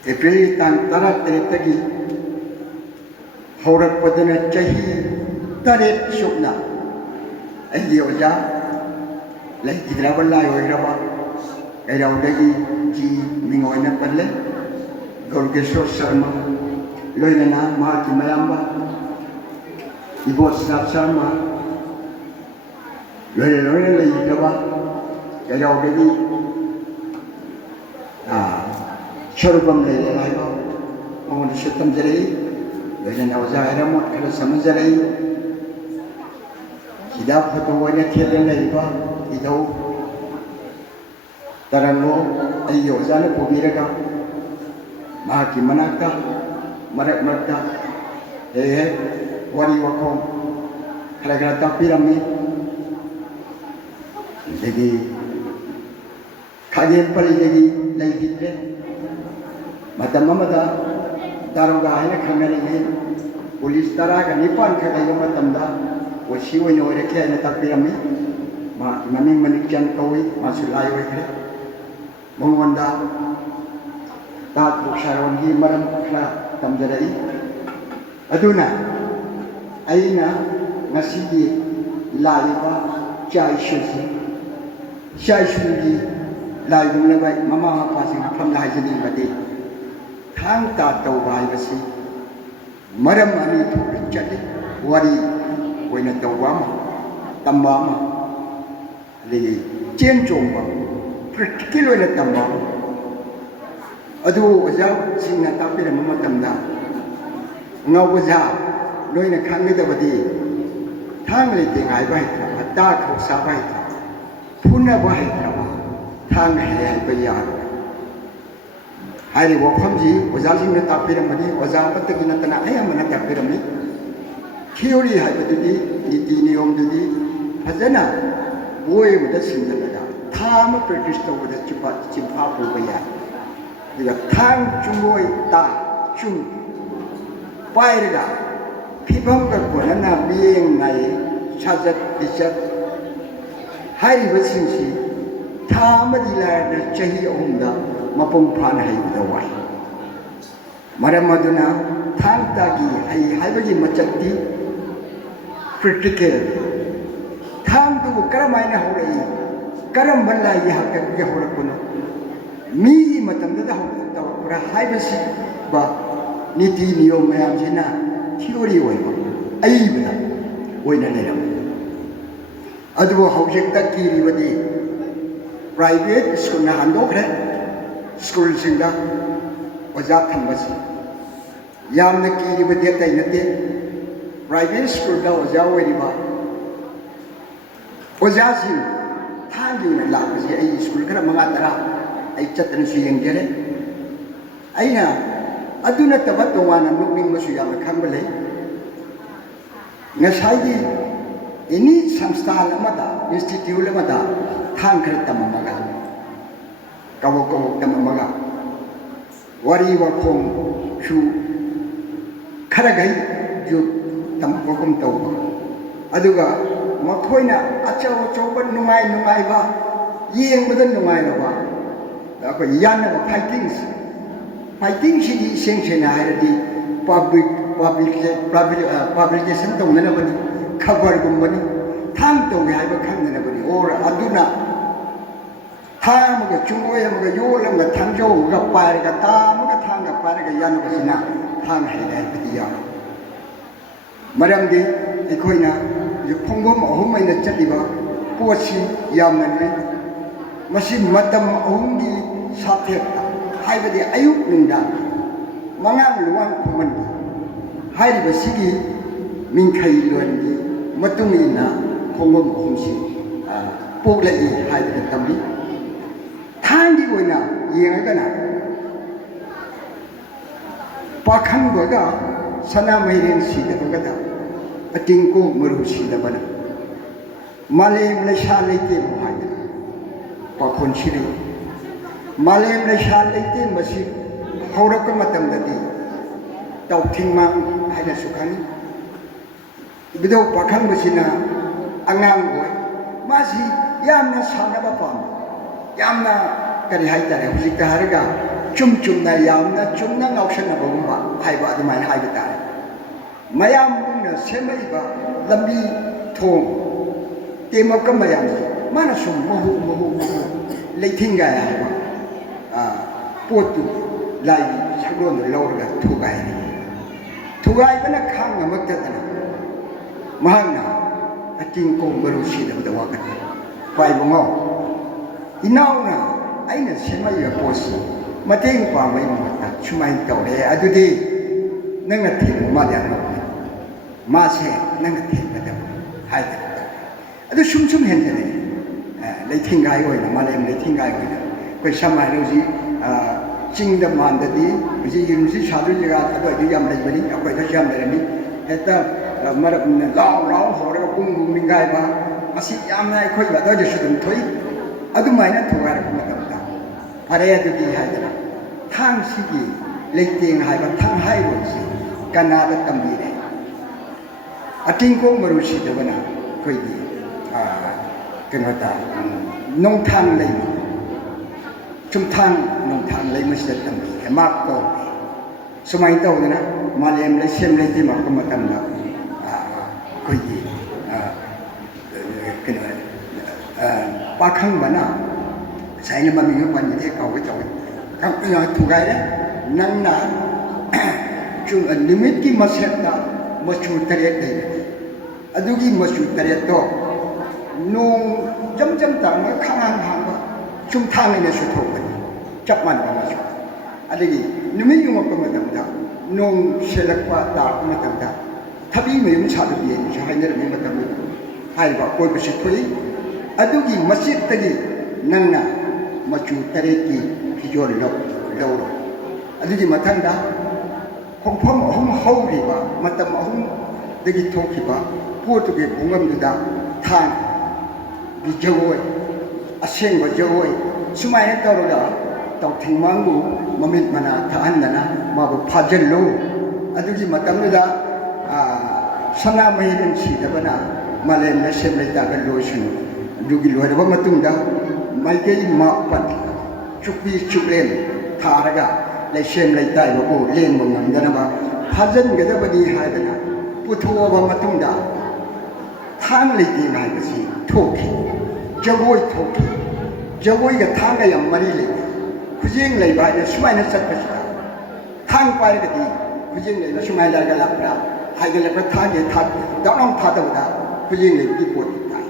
April tang 13 gi haurak padana chahi taret sukna ai oja lai tigraba lai oiraba airaudagi ji mingoina palle Golgeswar Sharma loinana mahaki mayamba Ibosna Sharma loina lai tigraba airaudagi Sharubam lay laiba mawon sitam jarai loina awzaira mot kala samjarai hidap photo wana thelen laiba idau tarango ayo jana pobiraga mahaki manakta marak he wari wako kala tapirami jadi kage pari jadi lai hitre Madam Mamada Daroga Hina Kamari Police Taraga Nipan Kagayama Matamda was she when you were a kid in the Tapirami Mami Manikan Kawi Masulai Wikre Mongwanda Tat Sharon Hi Maram Kla Tamjarai Aduna Aina Nasidi Laiva Chai Shusi लाइगुमलबा ममा मपासिंग फम लाइजनी बदि थांग ता तौबाय बसी मरम अनि थोक चली वारी ओइना तौबा तंबा ले चेन चोंबा प्रैक्टिकल ओइना तंबा अदु ओजा सिंना तापिरम मतमदा ngawja loina khangida badi thang le te ngai bai tra ta khau sa bai tra phuna bai tra thang he ba ya hari wo phamji oja sing na tapiram badi oja patta gina tana ayam na tapiram ni theory hai badi niti niyom dudi phajana boy bada sing da tham practice to bada chipa chimpa pu ba ya diga thang chungoi ta chung पायरगा फिफम का कोना बियें नाय साजत इजत हारि बसिंसी थामदि लारना चही अहुमदा मपुंग फान हाइबदा वाय मरम मदुना थांग तागी high हाइबगी मचत्ती critical थांग दु करमायना होरई करम बल्ला ये हक के होरकुनो मी मतमदा होता पुरा हाइबसी बा नीति नियम मैम जिना थियोरी होइबो अइबदा ओइना लेरम अदुबो हौजिक तक किरिबदी प्राइवेट स्कूल ना हांदोखरे स्कूल सिंदा ओजा थंबसी यामना किरिबदी तै नते प्राइवेट स्कूल दा ओजा ओइरिबा ओजा सिं थांगिना लाबसी अइ स्कूल खरा मंगा तरा अइ चतन सियंगरे अइना अदुना तब तोवाना नुकमिंग मसु याम खंबले नसाई एनी संस्था लमदा इंस्टीट्यूट लमदा थांग खर तममगा कवो कवो तममगा वरी वखों शु खरगई जो तम वकुम तौबा अदुगा मखोइना अचौ अचौबा नुंगाई नुंगाइबा येंबदा नुंगाइरबा अको याना फाइटिंग्स फाइटिंग सिदी सेंक्शन है पब्लिकेशन तौनबनी खबर गुम्बनी थाम तौगे है खंगनबनी और अदुना थामग चुंगोय मग योलमग थांजौग पारगा तामग थांग पारगा यानबसिना थांग है बदिया मरमदि एखोइना जो फंगम अहुम मैना चलिबा पोसी यामनरे मसी मतम अहुमगी साथेक हाइबदि अयुक निंदा मंगांग लुवांग खुमनगी हाइरिबा सिगी मिंखै लोनगी मतुंगिना खोंगम अहुमसि पोगलाई हाइबदि तंबी थांगी ओइना येंगगना पाखंबगा सना मैरेन सिदबगदा अटिंको मरु सिदबना मालेम लेशा लेते हाइदना पाखोन सिरि मालेम लेशा लेते मसी हौरक मतमददी तौथिंमा हाइना सुखानी बिदौ पाखंग बसिना अंगांग होय मासी यामना सानबा पाम यामना करि हाइतारे हुजिक हारगा चुम Chumna यामना Chumna ngausanabagumba haiba adumai haiba tare mayam bungna semaiba lambi thong temaka mayam mana sum mahu leitinga haiba potu lai saglon lorga thugai bana khang namakta dana mahangna ating ko barusi da wakat pai bongo inauna aina semaiba posi mateng pamai mata chumai tawre adudi nanga thing ma ya ma se nanga thing da hai adu sum sum hen ne leiting gai oi na malem leiting gai oi na koi samai roji ching da man da di ji yin si sadu jaga adu di yam lai bani akoi da jam lai ni eta marap na long ho ra bung bung ning gai ba asi yam nai khoi ba da je sudum thoi adu mai na thogar ko ma da are adudi hai da thang sigi leiting hai ba thang hai ro si kanada tambi re ating ko maru si da bana koi di kena ta nong thang lai chum thang nong thang lai ma si tambi he mak ko sumai tau na malem lai sem lai ti ma ko ma tam da koi di kena pakhang bana साइन mummy को पानी थे कावे जावे कम यहाँ थुगाए नंगना चुंग निमित की मसेता मचू तरेत है अदुगी मचू तरेत तो नो जम जम तांग खांग खांग चुम थांग ने सुथो बनी चपमान बमचू अदगी निमित युग पर मतंगा नो शेलकवा ताक मतंगा थबी में सादबी है शायद में मतंगा हाई बा कोई बसी थोड़ी अदुगी मस्जिद तगी नंगना मचू तरेत की फिजोल लौरो अदुगी मतंगा खोंफम अहुम हौरिबा मतम अहुम दगी थोखिबा पोतुगे बुंगमदुदा थान बि जगोय असेंग जगोय सुमाय तौरगा तौथिंगमांगु ममित मना थाहनना माबु फाजल्लो अदुगी मतमदुदा सना महिरन सीदबना मालेम नसेम लेतागा लोसन दुगी लोरबा मतुंदा माइके मापन चुपी चुपलेन थारगा लेसेम लेताय बबु लेन मंगमदनबा फाजनगदबनी हादना पुथोबा मतुंदा थांग लेते हाइबसी थोखि जगोय थोखि जगोय गा थांगा यम मरी ले खुजिंग लेबा ने सुमायना चटपसिदा थांग पारगदी खुजिंग लेबा सुमायला गा लाप्रा हाइगलबा थागे था दानों थादबदा खुजिंग लेबी पोत ताई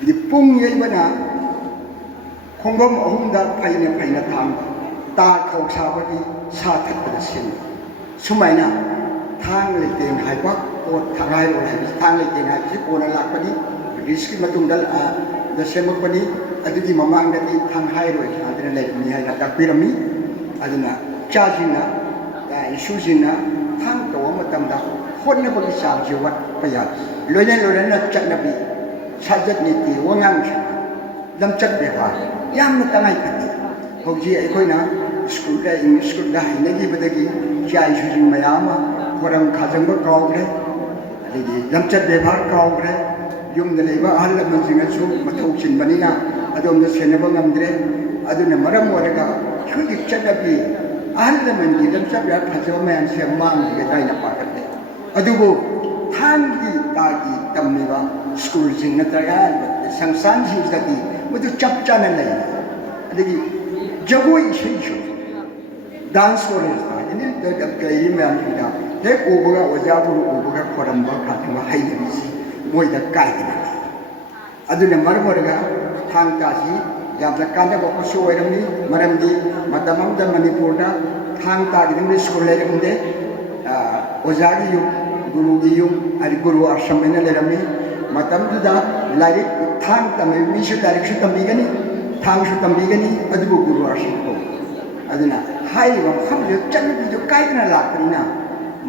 अदि पुंग येबना खोंगम अहुमदा फाइना थांग ता खौसाबदी साथकदा सिन सुमायना थांग लेते हाइबा पोत थागाय रो हाइबस थांग लेते हाइबस कोना लाकपनी रिस्क मतुंदा दसेमपनी अदुगी ममांगदि थांग हाइरो आदना लेबनी हाइना ताकपिरमी अदना चाजिना इशुजिना थांग तो मतमदा होनबगी सामजे wat paya loina chatnabi sajat niti wangang sha lamchat beba yamna tangai khati hoji aikoina school da english school da hainagi badagi chai sujin mayama koram khajangba kawgre adigi lamchat beba kawgre yumda leba ahal manjinga su mathau chinbanina adom da senaba ngamdre aduna maram waraga khudi chatnabi ahal manji lamchat beba phajaba mayan se mang ge daina pakate adugo थांगी तागी तमनिबा school जिंग नत्रगा संस्थान जिंग सदी मधु चप चाने नहीं अदगी जगोई शेषो डांस कॉलेज था इन्हें जब कई में हम किया हे ओबगा ओजाबु ओबगा कोरंबा खातिमा हाई निसी मोइदा काई दिना अदुने मरमरगा थांग तासी यामदा कांदा बको सोयरमनी मरमदी मतमंग मणिपुर दा थांग तागी दिन स्कूल लेरमदे ओजागी यु गुरु गियु अरि गुरु आश्रम में लेरमी मतमदुदा लाइक थांग तमे मिशु डायरेक्शन तंबीगनी थांग शु तंबीगनी अदुगु गुरु आश्रम को अदुना हाई व खम जो चन जो काइना लाकरिना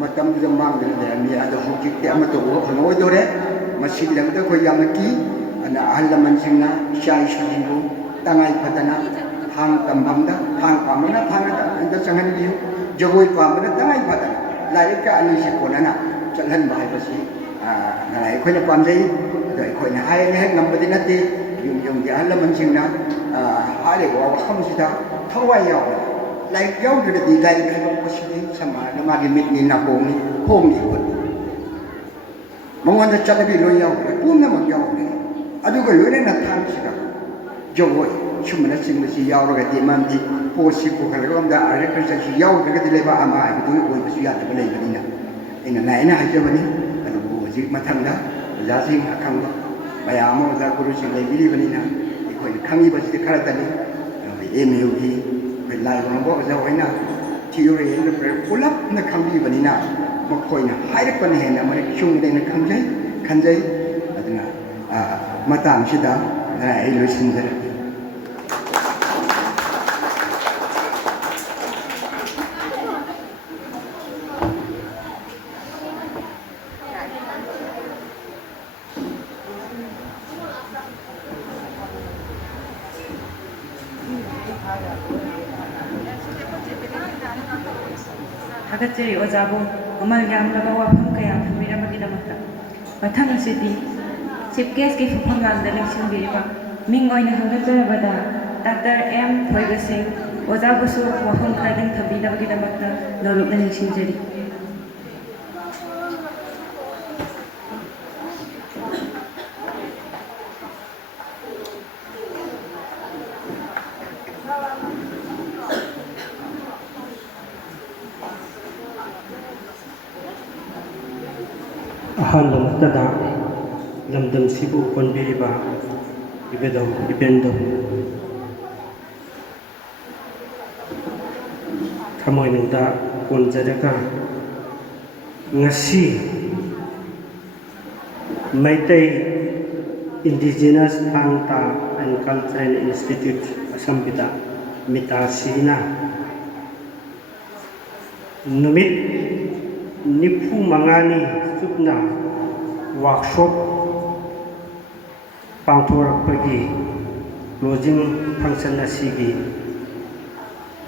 मतमदुदा मांगदन लेरमी अदु हुकिते अमतो हनोय दोरे मसी लमदा को यामकी अना अहलमन सिंगना शाई शुजिबु तंगाई फतना थांग तंबमदा थांग पामना थांग अंद संगन बियु जगोय पामना तंगाई फतना लाइक का अनि से कोनना चलन भाई बसी नाय कोई न पामजई अदो कोई न हाय ने ngambadi nate yung di ahla manjingna hale wa khamsida thawai yaw lai yaw de di lai ka ko shi sama na ma gi mit ni na ko ni hom ni ko mongwan da chalabi lo yaw pum na ma yaw ni adu ko lo ne na thang sida jogoi chumna sing si yaw ro ga di man di po si ko ka ro da are ka si yaw ga di le ba ama ai du ko bi ya da le ni na ina na ina ha jabani adu ji mathangda ja sing akhang mayam oza guru sing le bili bani na ikoi khangi ba si khara tani emu gi be lai ba bo ja hoina theory in the pulap na khangi bani na mo khoi na hai pa ne na mare chung de na khangjai khanjai aduna matam sida na ai lo sin da Hagacheri ojabu amal yamlaba wafam kaya thambiramagidamata mathang asidi chief guest ki phupam lamda lection biriba ming oina hagajarabada Dr. M. Thoiga Singh ojabu su wafam khaidin thambiramagidamata lorupna lekshinjari ꯑꯍꯥꯟꯕ ꯃꯛꯇꯗ ꯂꯝꯗꯝꯁꯤꯕꯨ ꯀꯣꯟꯕꯤꯔꯤꯕ ꯏꯕꯦꯟꯗꯧ ꯊꯃꯣꯏꯅꯨꯡꯗ ꯀꯣꯟꯖꯔꯒ ꯉꯁꯤ Meitei indigenous ꯊꯥꯡ ꯇꯥ and cultural institute ꯑꯁꯝꯕꯤꯗ ꯃꯤꯇꯥꯁꯤꯅ ꯅꯨꯃꯤꯠ 45ꯅꯤ ꯆꯨꯞꯅ workshop ꯄꯥꯡꯊꯣꯔꯛꯄꯒꯤ closing ꯐꯪꯁꯟ ꯑꯁꯤꯒꯤ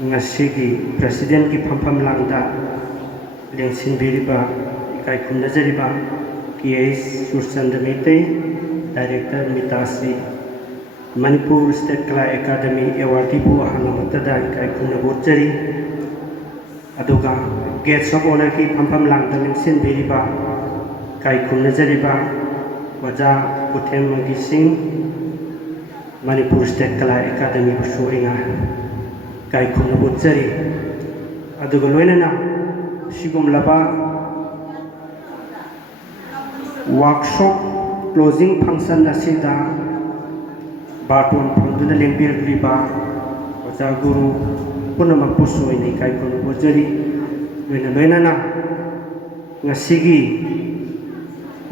ꯉꯁꯤꯒꯤ ꯄ꯭ꯔꯦꯁꯤꯗꯦꯟꯠꯀꯤ ꯐꯝꯐꯝꯂꯥꯡꯗ ꯂꯦꯡꯁꯤꯟꯕꯤꯔꯤꯕ ꯏꯀꯥꯏ ꯈꯨꯝꯅꯖꯔꯤꯕ KH Surchandra Meitei director Mitasi Manipur state Kala academy ꯑꯦꯋꯥꯔꯗꯤꯕꯨ ꯑꯍꯥꯟꯕꯃꯛꯇꯗ ꯏꯀꯥꯏ ꯈꯨꯝꯅꯕ ꯎꯠꯆꯔꯤ ꯑꯗꯨꯒ ꯒꯦꯁꯠ ꯑꯣꯐ ꯑꯣꯅꯔꯒꯤ ꯐꯝꯐꯝꯂꯥꯡꯗ ꯂꯦꯡꯁꯤꯟꯕꯤꯔꯤꯕ ꯏꯀꯥꯏ ꯈꯨꯝꯅꯖꯔꯤꯕ ꯑꯣꯖꯥ ꯄꯨꯊꯦꯝ ꯃꯪꯒꯤ ꯁꯤꯡ ꯃꯅꯤꯄꯨꯔ ꯁ꯭ꯇꯦꯠ ꯀꯂꯥ ꯑꯦꯀꯥꯗꯃꯤꯕꯨꯁꯨ ꯑꯩꯅ ꯏꯀꯥꯏ ꯈꯨꯝꯅꯕ ꯎꯠꯆꯔꯤ ꯑꯗꯨꯒ ꯂꯣꯏꯅꯅ ꯑꯁꯤꯒꯨꯝꯂꯕ ꯋꯥꯔꯛꯁꯣꯞ ꯀ꯭ꯂꯣꯖꯤꯡ ꯐꯪꯁꯟ ꯑꯁꯤꯗ ꯕꯥꯔꯇꯣꯟ ꯐꯪꯗꯨꯅ ꯂꯦꯡꯕꯤꯔꯛꯂꯤꯕ ꯑꯣꯖꯥ ꯒꯨꯔꯨ ꯄꯨꯝꯅꯃꯛꯄꯨꯁꯨ ꯑꯩꯅ ꯏꯀꯥꯏ ꯈꯨꯝꯅꯕ ꯎꯠꯆꯔꯤ ꯂꯣꯏꯅꯅ ꯉꯁꯤꯒꯤ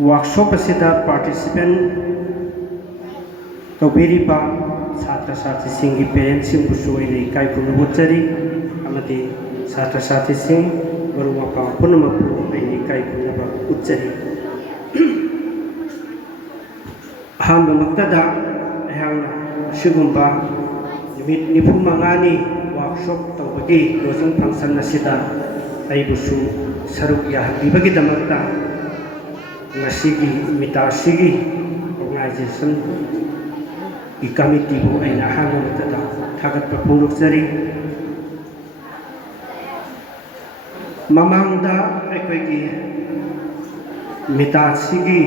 ꯋꯥꯔꯛꯁꯣꯞ ꯑꯁꯤꯗ ꯄꯥꯔꯇꯤꯁꯤꯄꯦꯟ ꯇꯧꯕꯤꯔꯤꯕ ꯁꯥꯇ꯭ꯔ ꯁꯥꯇ꯭ꯔꯤꯁꯤꯡꯒꯤ ꯄꯦꯔꯦꯟꯠꯁꯤꯡꯕꯨꯁꯨ ꯑꯩꯅ ꯏꯀꯥꯏ ꯈꯨꯝꯅꯕ ꯎꯠꯆꯔꯤ ꯑꯃꯗꯤ ꯁꯥꯇ꯭ꯔ ꯁꯥꯇ꯭ꯔꯤꯁꯤꯡ ꯃꯔꯨꯞ ꯃꯄꯥꯡ ꯄꯨꯝꯅꯃꯛꯄꯨ ꯑꯩꯅ ꯏꯀꯥꯏ ꯈꯨꯝꯅꯕ ꯎꯠꯆꯔꯤ ꯑꯍꯥꯟꯕꯃꯛꯇꯗ ꯑꯩꯍꯥꯛꯅ ꯑꯁꯤꯒꯨꯝꯕ ꯅꯨꯃꯤꯠ 45ꯅꯤ ꯋꯥꯔꯛꯁꯣꯞ ꯇꯧꯕꯒꯤ ꯀ꯭ꯂꯣꯖꯤꯡ ꯐꯪꯁꯟ ꯑꯁꯤꯗ ꯑꯩꯕꯨꯁꯨ ꯁꯔꯨꯛ ꯌꯥꯍꯟꯕꯤꯕꯒꯤꯗꯃꯛꯇ ꯉꯁꯤꯒꯤ ꯃꯤꯇꯥꯁꯤꯒꯤ ꯑꯣꯔꯒꯅꯥꯏꯖꯦꯁꯟꯒꯤ ꯀꯃꯤꯇꯤꯕꯨ ꯑꯩꯅ ꯑꯍꯥꯟꯕꯃꯛꯇꯗ ꯊꯥꯒꯠꯄ ꯐꯣꯡꯗꯣꯛꯆꯔꯤ ꯃꯃꯥꯡꯗ ꯑꯩꯈꯣꯏꯒꯤ ꯃꯤꯇꯥꯁꯤꯒꯤ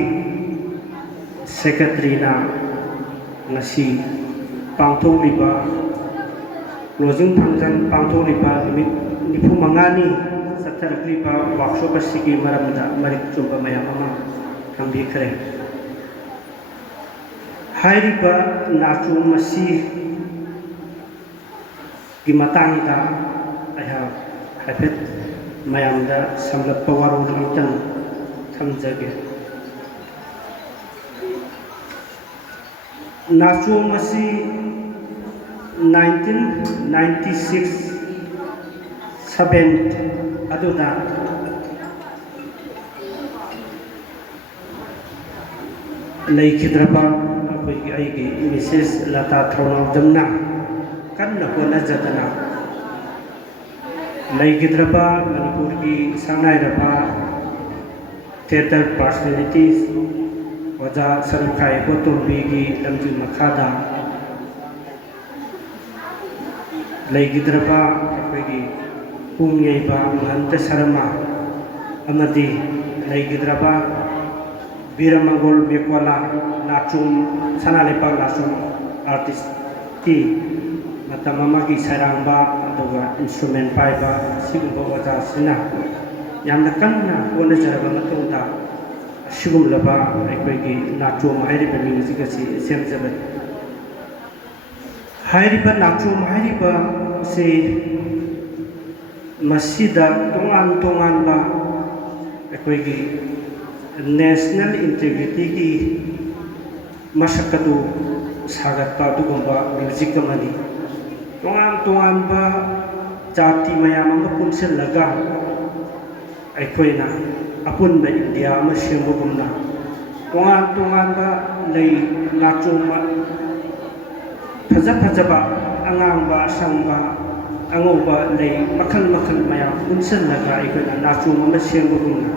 ꯁꯦꯀ꯭ꯔꯦꯇꯔꯤꯅ ꯉꯁꯤ ꯄꯥꯡꯊꯣꯛꯂꯤꯕ ꯀ꯭ꯂꯣꯖꯤꯡ ꯐꯪꯁꯟ ꯄꯥꯡꯊꯣꯛꯂꯤꯕ ꯅꯨꯃꯤꯠ 45ꯅꯤ ꯆꯠꯊꯔꯛꯂꯤꯕ ꯋꯥꯔꯛꯁꯣꯞ ꯑꯁꯤꯒꯤ ꯃꯔꯝꯗ ꯃꯔꯤꯛ ꯆꯨꯝꯕ ꯃꯌꯥꯝ ꯑꯃ ꯊꯝꯕꯤꯈ꯭ꯔꯦ ꯍꯥꯏꯔꯤꯕ ꯅꯥꯆꯣꯝ ꯑꯁꯤꯒꯤ ꯃꯇꯥꯡꯗ ꯑꯩꯍꯥꯛ ꯍꯥꯏꯐꯦꯠ ꯃꯌꯥꯝꯗ ꯁꯝꯂꯞꯄ ꯋꯥꯔꯣꯜ ꯑꯃꯇꯪ ꯊꯝꯖꯒꯦ ꯅꯥꯆꯣꯝ ꯑꯁꯤ 1996-7 ꯑꯗꯨꯗ ꯂꯩꯈꯤꯗ꯭ꯔꯕ ꯑꯩꯒꯤ ꯃꯤꯁꯦꯁ ꯂꯇꯥ ꯊꯧꯅꯥꯎꯖꯝꯅ ꯀꯟꯅ ꯍꯣꯠꯅꯖꯗꯅ ꯂꯩꯈꯤꯗ꯭ꯔꯕ ꯃꯅꯤꯄꯨꯔꯒꯤ ꯁꯛꯅꯥꯏꯔꯕ ꯊꯤꯌꯦꯇꯔ ꯄꯥꯔꯁꯣꯅꯦꯂꯤꯇꯤꯁ ꯑꯣꯖꯥ ꯁꯔꯨꯈꯥꯏ ꯏꯕꯣꯇꯣꯝꯕꯤꯒꯤ ꯂꯝꯖꯤꯡ ꯃꯈꯥꯗ ꯂꯩꯈꯤꯗ꯭ꯔꯕ ꯑꯩꯈꯣꯏꯒꯤ ꯄꯨꯡ ꯌꯩꯕ ꯃꯍꯟꯇ ꯁꯔꯃ ꯑꯃꯗꯤ ꯂꯩꯈꯤꯗ꯭ꯔꯕ ꯕꯤꯔꯃꯪꯒꯣꯜ ꯃꯦꯀꯣꯂꯥ ꯅꯥꯆꯣꯝ ꯁꯅꯥꯂꯩꯄꯥꯛ ꯅꯥꯆꯣꯝ ꯑꯥꯔꯇꯤꯁꯀꯤ ꯃꯇꯝ ꯑꯃꯒꯤ ꯁꯩꯔꯥꯡꯕ ꯑꯗꯨꯒ ꯏꯟꯁꯇ꯭ꯔꯨꯃꯦꯟ ꯄꯥꯏꯕ ꯑꯁꯤꯒꯨꯝꯕ ꯑꯣꯖꯥꯁꯤꯅ ꯌꯥꯝꯅ ꯀꯟꯅ ꯍꯣꯠꯅꯖꯔꯕ ꯃꯇꯨꯡꯗ ꯑꯁꯤꯒꯨꯝꯂꯕ ꯑꯩꯈꯣꯏꯒꯤ ꯅꯥꯆꯣꯝ ꯍꯥꯏꯔꯤꯕ ꯃ꯭ꯌꯨꯖꯤꯛ ꯑꯁꯤ ꯁꯦꯝꯖꯕꯅꯤ ꯍꯥꯏꯔꯤꯕ ꯅꯥꯆꯣꯝ ꯍꯥꯏꯔꯤꯕ ꯑꯁꯤ ꯃꯁꯤꯗ ꯇꯣꯉꯥꯟ ꯇꯣꯉꯥꯟꯕ ꯑꯩꯈꯣꯏꯒꯤ ꯅꯦꯁꯅꯦꯜ ꯏꯟꯇꯦꯒ꯭ꯔꯤꯇꯤꯒꯤ ꯃꯁꯛ ꯑꯗꯨ ꯁꯥꯒꯠꯄ ꯑꯗꯨꯒꯨꯝꯕ ꯃ꯭ꯌꯨꯖꯤꯛ ꯑꯃꯅꯤ तोान तोानब जाति मैम पुनसलगा अपुनब इंडिया सेमगुमना तोान तोानब नाचोम फज फजब अगांब असंब अंगौब मखल मखल मैम पुनसलगा नाचोम सेमगुमना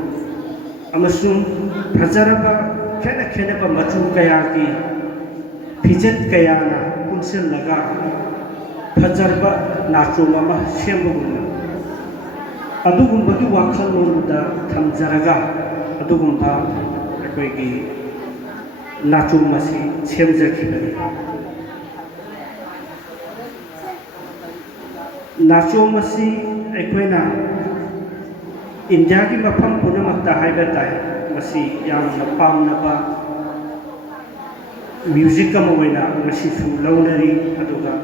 फजरब खेन खेनब मचू कया की फिजत कयाना पुनसलगा फजरब नाचोम सेमगुमना अदुगुंबगी वाखलोंदा थमजरगा अदुगुंबा अखोइगी नाचोम मसी सेमजखिबनी नाचोम मसी अखोइना इंडिया की मफम पुनमक्ता हाइबा ताई masi yamna pamnaba music ama oina masi su launari aduga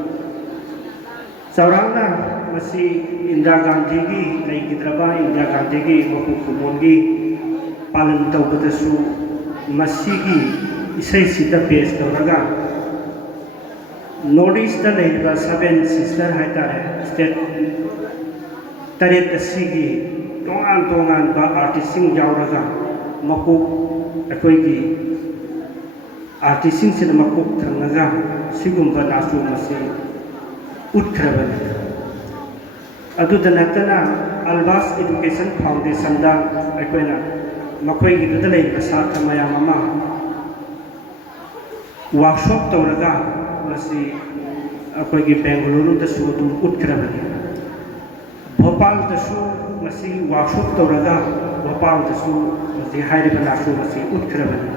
saurangna masi Indira Gandhi gi leigidraba Indira Gandhi gi mapu kumongi palan tawbadasu masi gi isai sida page tawraga Northeast da leiba 7 sister haitare state taret asigi tongan ba artisting yauraga maku akoi gi artisting sin maku thanaga sigumba nasu masi utkrabani adu danatana Albas Education Foundation da akoina makoi gi da leiba satha mayam ama workshop tawraga masi akoi gi Bengaluru da su dum utkrabani Bhopal da su masi workshop tawraga Bhopal da su masi hairiba nasu masi utkrabani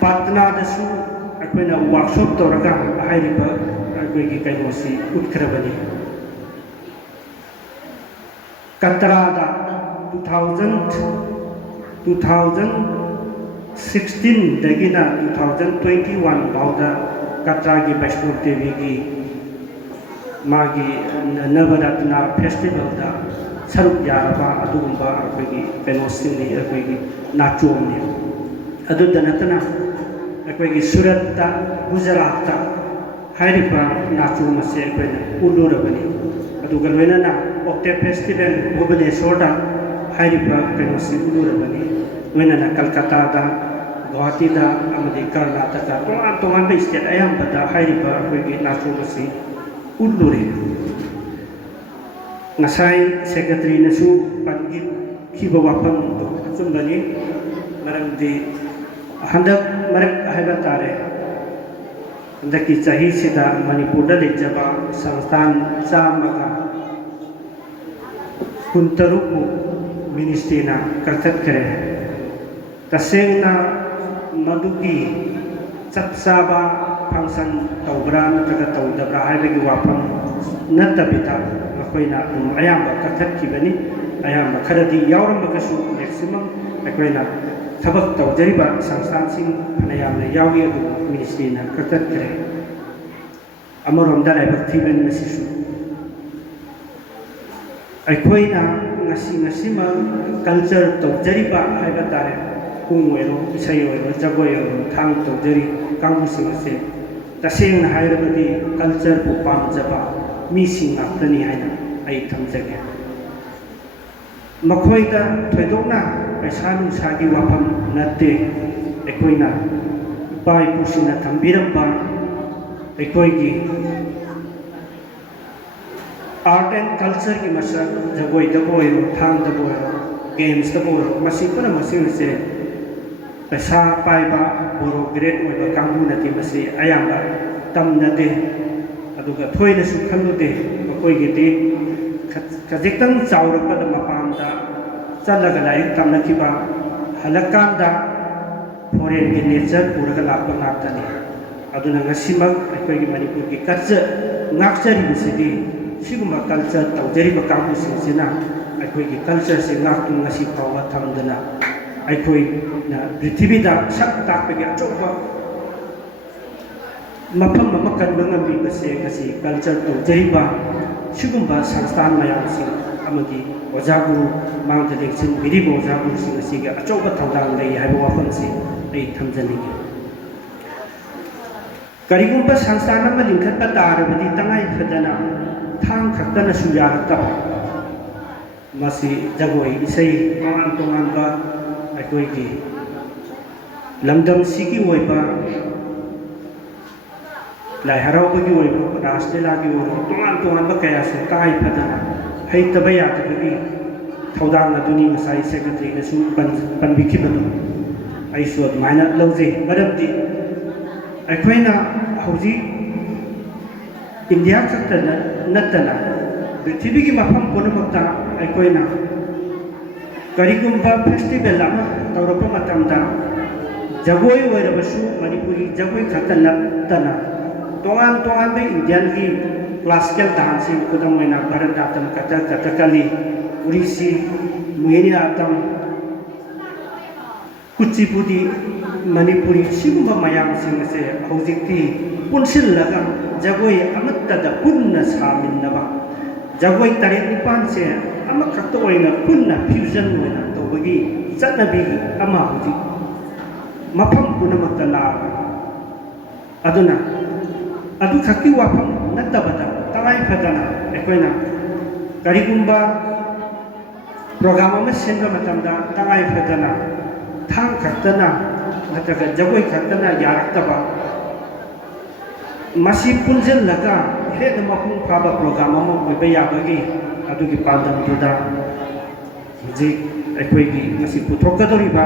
Patna da su akoina workshop tawraga hairiba akoi gi kainosi utkrabani Katra da 2016 dagina 2021 bauda Katra gi Vaishnav Devi gi magi Navaratna festival da saruk yaraba adugumba akoi penosing ni akoi nachum ni adu danatana akoi Surat da Gujarat da hairiba nachum ase akoi ulurabani aduga loinana Octave festival Bhubaneswar da hairiba penosi ulurabani loinana Kolkata da Guwahati da amadi Karnataka tongan ba state ayamba da hairiba akoi nachum ase ulure ngasai secretary nasu pangit kiba wapang to sumbani maramdi handak marak haiba tare handaki chahi sida Manipur da lejaba sansthan chamaga kuntaruku ministry na kartat kare tasengna madugi chapsaba function tawbra nataga tawdabra haibagi wapam natabita akoina ayamba kathakibani ayamba kharadi yaurambagasu maximum akoina thabak tawjariba sansthan sing anayamna yawi adu ministry na kartat kare amarom da laibak thiben masisu akoina ngasi ma culture tawjariba haiba tare kungwero isayoero jagoyero thang tawjari kangusing ase tasengna hairabadi culture pu pamjaba mi sing aptani haina ai thamjage makhoida thoidokna paisa nungsagi wafam natte ekoina pai pusina thambiramba ekoigi art and culture ki masa jagoi da boiro thang da boiro games da boiro masi pana masi se paisa paiba boro grade oiba kangu nati masi ayamba tamna de aduga thoina su khandu de makoi gi de khajektang chawrakpa da mapam da chalaga lai tamna kiba halakan da foreign gi nature puraga lappa ngaptani aduna ngasimak akoi gi Manipur gi culture ngakchari bisidi siguma culture tawjari ba kangu singsina akoi gi culture se ngaktu ngasi pawa thamdana akoi na prithivida sak takpegi achoba mafam mamakan ngami base ngasi culture tawjariba sigumba sansthan mayam sing amagi ojaguru mangda leksin biribo ojaguru sing ngasi ga achoba thawdang lei haiba wafam se ai thamjani karigumba sansthan ama lingkhatpa tarabadi tangai phadana thang khaktana su yarakta masi jagoi isai tongan ba akoi ki lamdam sigi oiba lai haraugi oiba rastela gi oiba tongan ba kaya su tai phadana hei tabaya tabagi thaudang aduni masai secretary na su panbiki badu ai su admaina lawje maramdi akoina hauji India khaktana natana prithvi gi mafam punamakta akoina karigumba festival ama tawrapa matamda jagoi oirabasu Manipuri jagoi khatana tana tongan be Indian gi classical dancing kudamoina Bharatanatyam Kathakali Odissi Mohiniyattam Kuchipudi Manipuri सिगुम्बा मयामसिंग से हौजिक्ति पुनसिल्लगा जगोई अमत्तदा पुन्ना सामिन्नबा जगोई तरेत निपान से अमखक्ता ओइना पुन्ना fusion ओइना तौबगी चटनबीगी अमा हौजिक मफम पुनमक्ता लागा अदुना अदु खक्ति वाफम नत्तबदा तंगाई Fadna एकोइना करिगुम्बा programme अमा सेनबा मतमदा तंगाई फदना थांग खक्तना नत्रगा जगोई खक्तना यारक्तबा मसी पुंजल्लगा head मपुंग फाबा programme अमा ओइबा याबगी अदुगी पांदमदुदा जी अखोइगी मसी पुथोकदोरिबा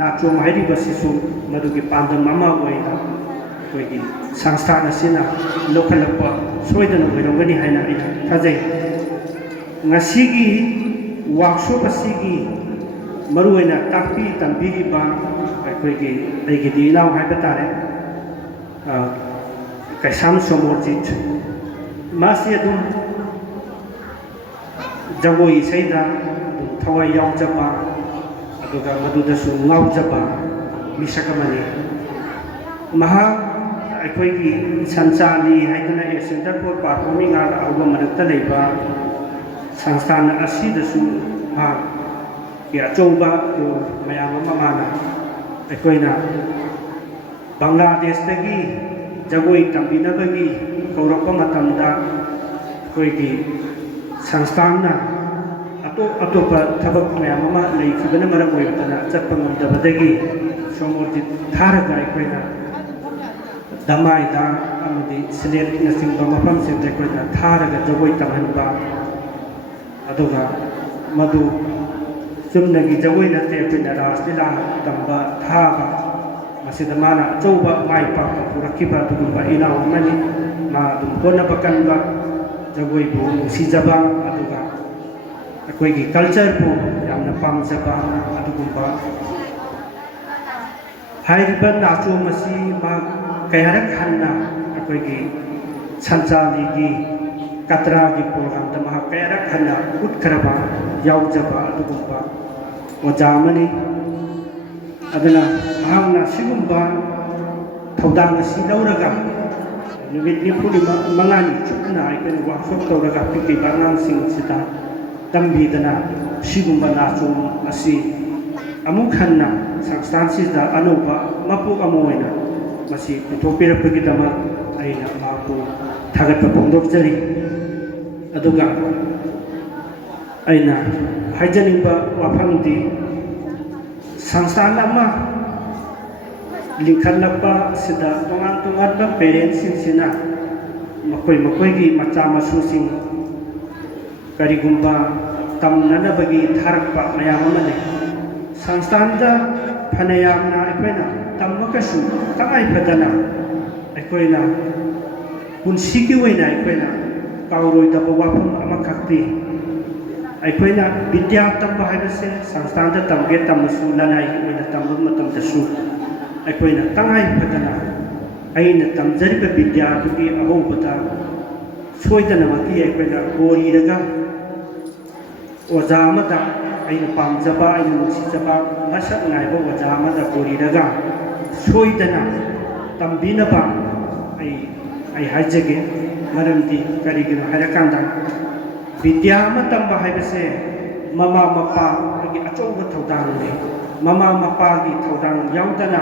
नाचोम हाइरिबसिसु मदुगी पांदम अमा ओइना अखोइगी संस्थान असिना लोखलपा सोइदना ओइरंगनी हाइना आइना थाजै ngasiगी वर्कशॉप असिगी मरुएना तापी तंबीरिबा अखोइगी अइगी दिनाव हाइबा तारे कैसाम सोमोरजित मासी अदुम जगोई सैदा थवाई यावजबा अदुगा मदुदसु ngaujaba मिसकमनि महा अखोइगी संचाली हाइदना ए सेंटर फॉर परफॉर्मिंग आर्ट आउबा मनक्ता लेबा संस्थान असिदसु हा के अचौबा मयाम ममाना अखोइना बांग्लादेश तगी जगोई तंबिनबगी कौरप मतमदा अखोइगी संस्थानना अतोप थबक मयाम अमा लेखिबना मरम ओइबतना चप्पा ngomdabadagi सोमोरजित थारगा अखोइना दमाइदा अमदि सिलेट नसिंबा मफम से अखोइना थारगा जगोई तमहनबा अदुगा मधु चुमनगी जगोई नते अखोइना रासलीला तंबा थागा मसिदा माना अचौबा माइ पाक पुरखिबा दुगुंबा इनाव अमनि मा दुम कोनबा कनबा जगोई बु नुसिजबा अदुगा अखोइगी कल्चर बु यामना पामजबा अदुगुंबा हाइरिबा नाचो मसी मा कयारक हन्ना अखोइगी संचालीगी कतरागी प्रोग्राम द महा कयारक हन्ना उठखरबा यावजबा अदुगुंबा ओजामनि अदना हांना सिगुंबा थौदांग असि लौरगा नुमित निफुनि मंगानी चुपना आइकन वर्कशॉप तौरगा पिकिबा अंगांसिंग सिता तंबीदना सिगुंबा नाचो असि अमुक हन्ना संस्थान सिदा अनोबा मपु अमोइना मसी पुथोपिरपगिदमा आइना मापु थागतपा फोंदोकजरी अदुगा आइना हाइजनिंबा वाफमदी संस्थान अमा लिंखलपा सिदा तोंगान तोंगानबा पेरेंट्स सिंसिना मखोइ मखोइगी मचा मसुसिंग करिगुंबा तमननबगी थारकपा मयाम अमने संस्थानदा फनयामना अखोइना तमकसु तंगाई फदना अखोइना पुंसिगी ओइना अखोइना काउरोइदबा वाफम अमखक्ति अखोइना विद्या तंबा हाइबसे संस्थानदा तमगे तमसु लनाई ओइना तंबा मतमदसु अखोइना तंगाई फदना अइना तमजरिबा विद्या दुगी अहोबदा सोइदनमति अखोइना गोरीरगा ओजा अमदा अइना पामजबा अइना नुसिजबा मसक नाइबा ओजा अमदा गोरीरगा सोइदना तंबिनबा आई हाइजगे मरमदी करिगिनो हाइरकांदा विद्या तंबा हाइबसे ममा मपा की अचौब थौदांग ममा मपा की थौदांग याउदना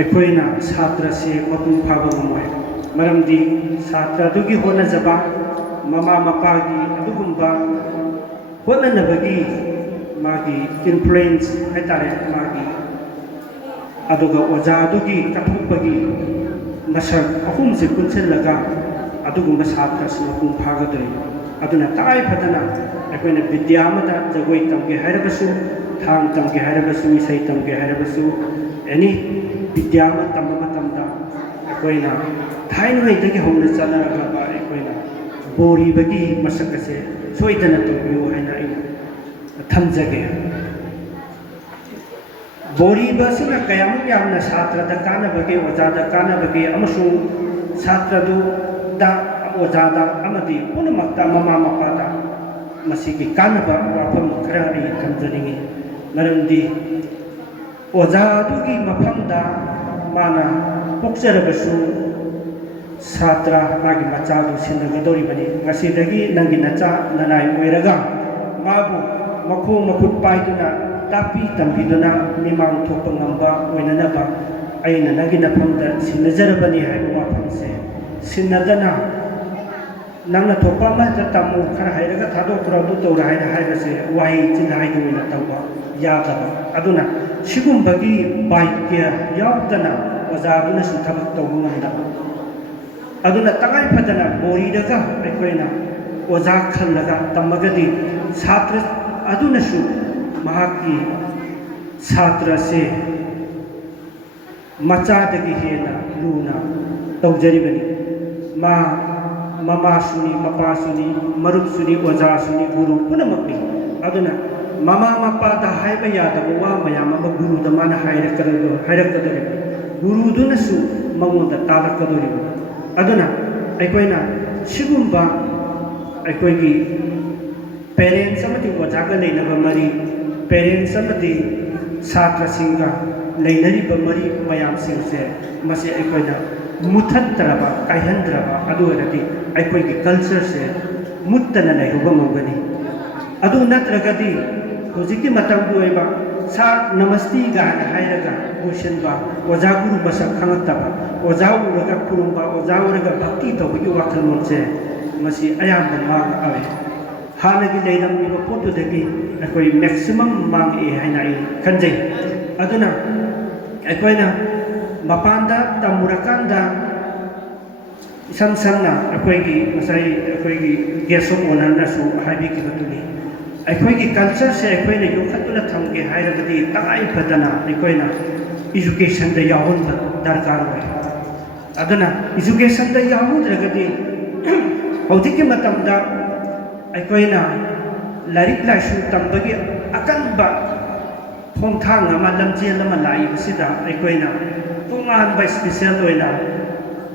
अखोइना छात्र से मपुंग फाबा ngomoi मरमदी छात्र दुगी होनजबा ममा मपा की अदुगुंबा होननबगी मागी इन्फ्लुएंस हाइतारे मागी अदुगा ओजा दुगी कथुपगी नसर अहुम से पुनसिल्लगा अदुगुंबा छात्र से मपुंग फागदरे अदुना ताई फदना अखोइना विद्या मदा जगोई तमगे हाइरबसु थांग तमगे हाइरबसु इसै तमगे हाइरबसु एनी विद्या म तमबा मतमदा अखोइना थाइनोइदगी हौना चलरगा अखोइना बोरीबगी मसकसे सोइदना तोबियो हाइना आइना थमजगे बोरीबसिना कयाम यामना छात्रदा कानबगे ओजादा कानबगे अमसु छात्रदु दा ओजादा अमदी पुनमक्ता ममा मपादा मसिगी कानबा वाफम खरा आई थमजनिंगी मरमदी ओजादुगी मफमदा माना पोक्चरबसु सात्रा मागी मचादु सिनगदोरिबनी ngasiदगी nangi nacha nanai oiraga mabu makhu makut paiduna tapi tambiduna mimang thopa ngamba oinanaba aina nangi nafamda sinajarabani haibu wafamse sinadana nangna thopa ma ta tamu khara hairaga thado turadu tawra haina haibase wahi chin haidu oina tawba yadaba aduna sigumbagi baikya yawdana wazabuna su thabak tawbu ngandaba aduna tangai padana bori daga aikoina oza khallaga tamagadi chhatra aduna su mahaki chhatra se macha dagi hena luna tawjaribani ma mama suni mapa suni marup suni oza suni guru punamakni aduna mama mapa da haiba yadaba wa mayam ama guru da mana hairakadari guru duna su mangoda talakadari aduna aikoina sigumba aikoigi parents amati ojaga leinaba mari parents amati chhatra singa leinariba mari mayam singse mase aikoina muthatraba kaihandraba adu erati aikoigi culture se muttana leihuba mongani adu natragadi hojiki matamdu oiba sa namaste gana hairaga bushinba oja guru masak khangataba oja uraga kurumba oja uraga bhakti tawgi wakal monse masi ayam mang awe hanagi leiram ni potu degi akoi maximum mang e haina I kanjai aduna akoina mapanda tamurakanda samsangna akoigi masai akoigi gesom onanda su habi ki batuni aikoigi culture se aikoina yokhatuna thamge hairagadi tangai padana aikoina education da yawun darkar hoy aduna education da yawun ragadi hojiki matamda aikoina larik laisu tambagi akanba khongthang ama lamjel ama lai sida aikoina tungan by special oina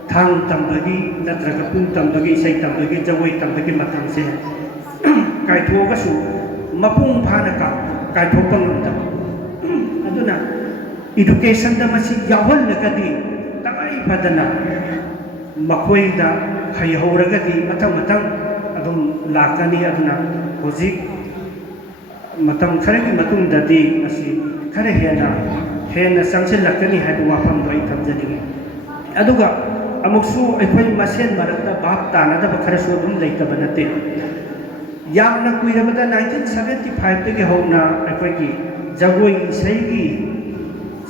thang tambagi natraga pung tambagi sai tambagi jawai tambagi matamse kaithoga su mapung phana ka kaithopang da aduna education da masi yawal lagadi tangai padana makoida haihoragadi matang matang adum lakani aduna hojik matam kharagi matung dadi masi khare hena sangsil lakani haibu wafam do ai thamjani aduga amuksu akhoi masen marakta bap tanada bakharasu dum leitaba nate yamna kuirabada 1975 tagi hona akhoi ki jagoi saigi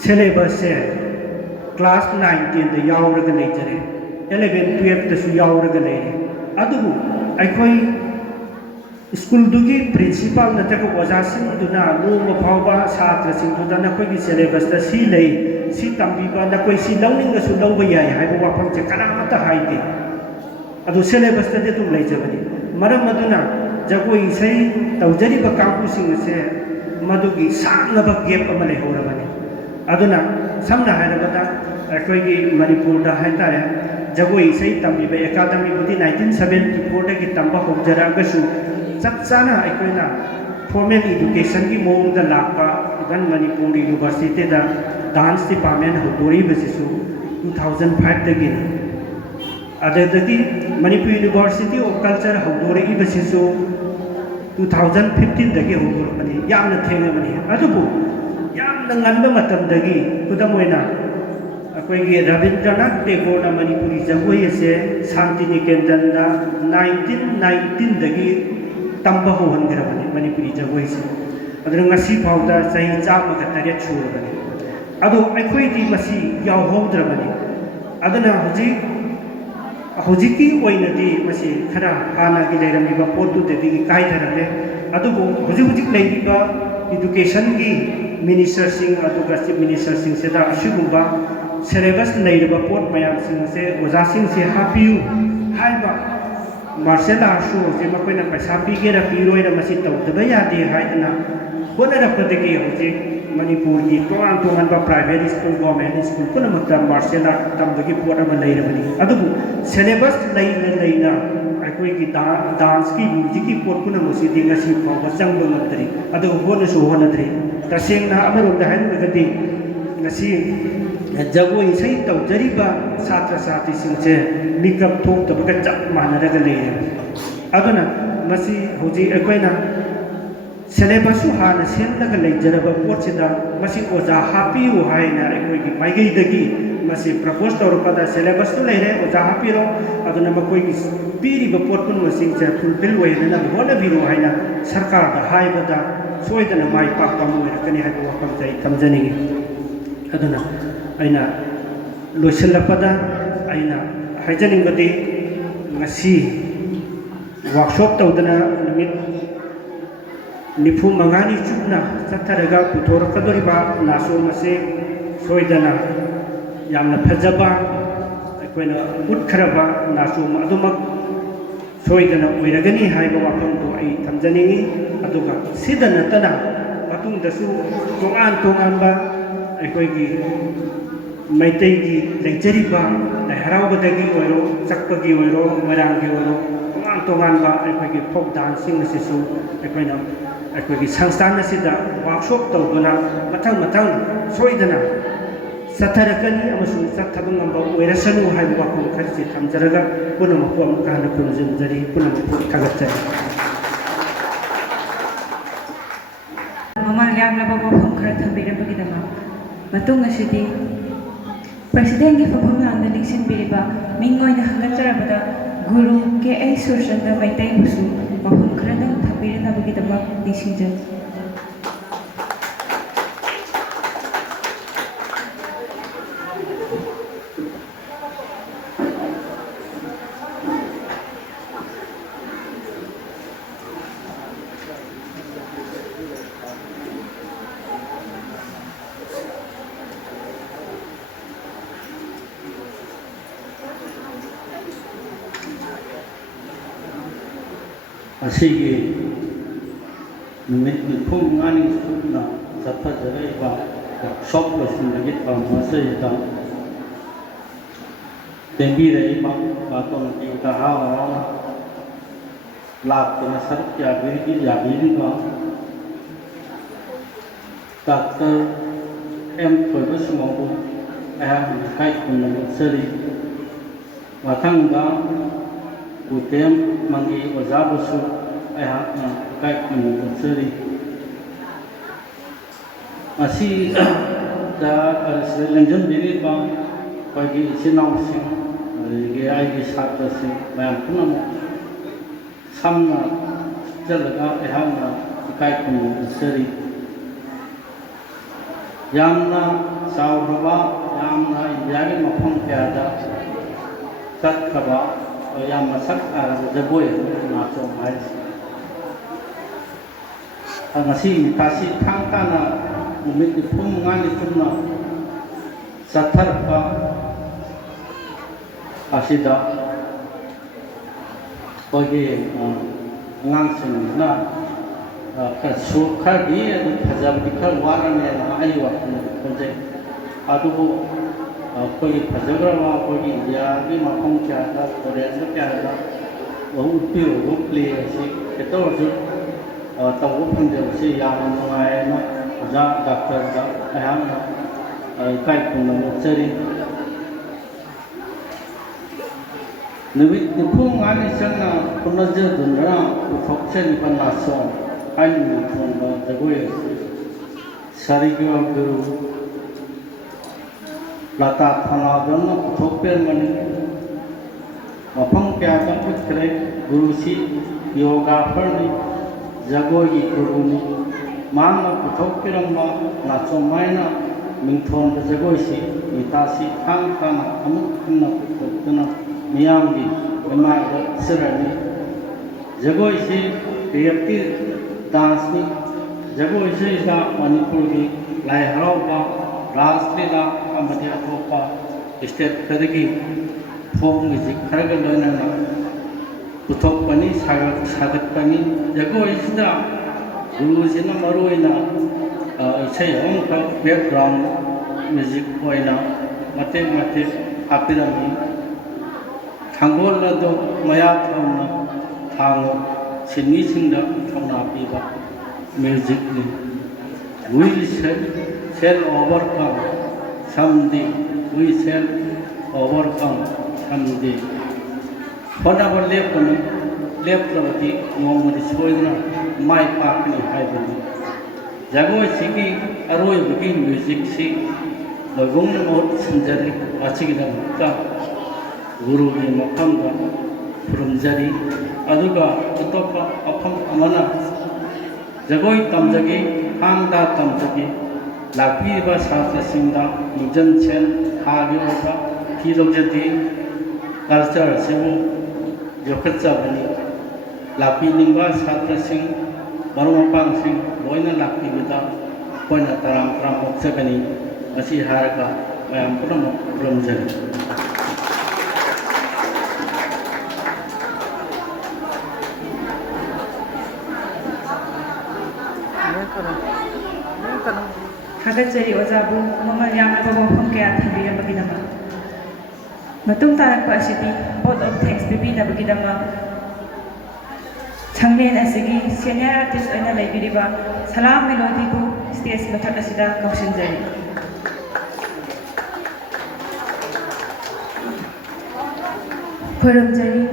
syllabus se class 19 da yawraga leitare 11 12 da su yawraga leire adubu akhoi school dugi principal nataka oja sing duna noma phawba chhatra sing duna nakoi gi syllabus da si lei si tambiba nakoi si lawning ga su lawba yai haiba wafam che kanamata haide adu syllabus da dum leijabani maram maduna jagoi sai tawjari ba kampu sing se madugi sangnaba gap ama lehorabani aduna samna hairabada akoi gi manipur da haitare jagoi sai tambiba academy budi 1974 da gi tamba hojara ga su chapchana aikoina formal education ki mong da lakpa gan manipur university da dance department hodori basisu 2005 dagi adadagi manipur university of culture hodori basisu 2015 dagi hodor mani yamna thenge mani adubu yamna nganba matam dagi kudamoina akoigi Rabindranath Tagore na manipuri jagoi ase Shanti Niketan da 1919 dagi tamba ho hangrabani manipuri jagoi se adra ngasi phawda sahi chama ka tare churabani ado akhoi di masi yaw howdrabani adana hojiki oina di masi khara hana gi leirami ba potu de di kai tharale ado hojik leiri ba education gi minister sing ado chief minister sing se da ashigumba syllabus leiraba pot mayam sing se oja sing se hapiu haiba martial arts se makoina paisa pigera piroira masi tawdaba yade haidana bonara padagi hoje manipur gi tongan ba private school government school kuna mutta martial art tambagi pot ama leirabani adubu syllabus leina akoi gi dance ki music ki pot kuna musi dinga si pa wasang bangatri adu hona so hona dre तसेंना अमरोम हाइरुगदी ngasi jagoi sei tawjariba satra sati singche mikap thok tabaga chap manaraga leye aduna masi hoji ekoina syllabus hana semlaga leijaraba potsida masi oja hapiu haina ekoi gi maigai dagi masi propose tawrpada syllabus tu leire oja hapiro aduna makoi gi piri ba potpun masingche fulfill oina hona biro haina sarkar da haibada soidana mai pak pamoira kani haibu wakam jai tamjani aduna aina loisilappada aina haijaningbadi ngasi workshop tawdana numit nifu mangani chupna chatharaga putorakadoriba naso mase soidana yamna phajaba aikoina utkraba naso adumak soidana oiragani haiba wafam to ai thamjaningi aduga sidana tana patung dasu tongan ba अखोगी मैतैगी लेजरीबा हराउबदगी ओइरो चक्पगी ओइरो मरांगी ओइरो तोंगान तोंगानबा अखोगी folk dancing असिसु अखोइना अखोगी संस्थान असिदा workshop तौदुना मथंग मथंग सोइदना सथरकनी अमसु सथबंग number ओइरसनु हाइबा वाखम खरसि थमजरगा पुनमपु अमकाना पुनजनजरी पुनमपु थागतजरी ममल यामलाबा वफम खरा थबिरबगिदमा Matung asidi President ki fafam landa lingsing biriba mingoy na hangajarabada Guru K.A. Surshanda Maitay Husu wafam karadang thabirin na bagidamag lingsingjan असीगे नुमित निफुम ngani na satha jarai ba shop lasin lagi pa masa ita tembi rai ba ton ki ta ha lat na sar kya biri ya biri ba Dr. M. Purvasmobu kai kun na sari watang ba utem mangi ozabusu ayakna kai kunu seri asi da lenjon diri ba pagi sinau sing ge ai ge satra sing mayam punam samna jalaga ayakna kai kunu seri yamna sauraba yamna india ge mafam kyada sat khaba yang masak jaboi naso mai ngasi kasi thangkana numit pum ngani pumna sathar pa asida pagi ngang sena ka su khadi khajab dikhar warane ayu kunje adu कोई फजगरवा कोई India की मफम क्या था Korea से क्या था वो उत्पी वो प्ले ऐसे कितना वर्ष तब वो पंजे से याम नवाए ना जा डॉक्टर जा अहम काय पुन चरी नवी निपुम आने चलना पुनर्ज दुनिया उठोक्शन पन्नासों आई निपुम जगोए सारी क्यों गुरु lata thana donna thokpe mani mafam kya ka putre guru si yoga parni jagoi guru ni mana puthokpiramba nacho maina mingthon da jagoi si itasi thang thana amuk na puthokna miyam gi ema da sirani jagoi si priyati dance ni jagoi si da manipur gi lai harauba राष्ट्रीय अमध्य अथोपा state कदगी folk music Kharag लोइना पुथोपनी सागतपनी जगोइसिदा गुरुसिना मरुइना इसे अमक background music ओइना मते मते हापिरमी थांगोलदो मया थौना थांगो सिनी सिंदा थौना पीबा music नि will shall overcome someday. We shall overcome someday. होनाबर लेपलबदी नोंमदि सोइदना माइ पाकनी हाइबनी जगोय सिगी अरोय बगी music सी लगोंग मोट संजरी आचिगिदमका गुरुगी मफमदा फुरुमजरी अदुगा अतोपा अफम अमना जगोय तमजगी हांगदा तमजगी लापीबा सात्रसिंदा निजन सेन हागी ओबा फिलोजदी कल्चर सेबु योखचाबनी लापीनिंबा सात्रसिंग मरुमपांसिंग लोइना लापीबिदा कोइना तराम तराम मोक्चगनी मसी हारका मयाम पुनम फुरुमजरी थागतजरी ओजाबु ममल यामना मफम कया थबिरबगिदमा मतुंग तारकपा असिदि vote of thanks पिबिदबगिदमा छंगलेन असिगी सीनियर आर्टिस्ट ओइना लेबिरिबा सलाम मेलोडीबु स्टेज मथक असिदा कौशनजरी खुरुमजरी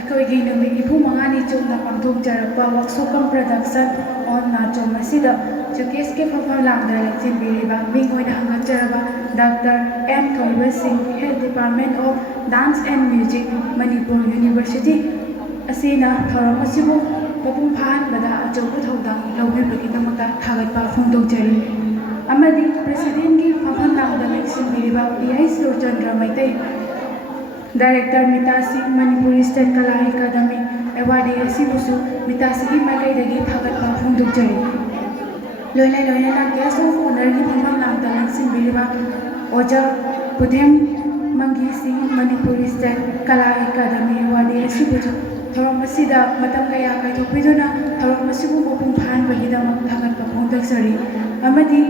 अखोइगी नुमित निफु मंगानी चुमना पांथोकजरपा वर्कशॉप प्रोडक्शन ऑन नाचोम असिदा चुकेस के फफम लांगदा लेचिबिरिबा मिंगोइना हंगचरबा doctor M Thoiba Singh head department of dance and music Manipur university असिना थौरम असिबु मपुंग फाहनबदा अचौबा थौदांग लौबिबगिदमता थागतपा फोंदोकजरी अमदि प्रेसिडेंट की फफम लांगदा लेचिबिरिबा pi Surchandra Meitei director मितासी Manipuri state कला अकादमी अवार्डी असिबुसु मितासी माइकैदगी थागतपा फोंदोकजरी लोइना लोइना गेस्ट ऑफ ऑनर की फफम लांगदा लेचिबिरिबा ओजा पुधेम मंगी सिंह मणिपुरी स्टेट कला अकादमी अवार्डी असिबुसु थौरम असिदा मतम कया काइथोपिदुना थौरम असिबु मपुंग फाहनबगिदमक थागतपा फोंदोकजरी अमदि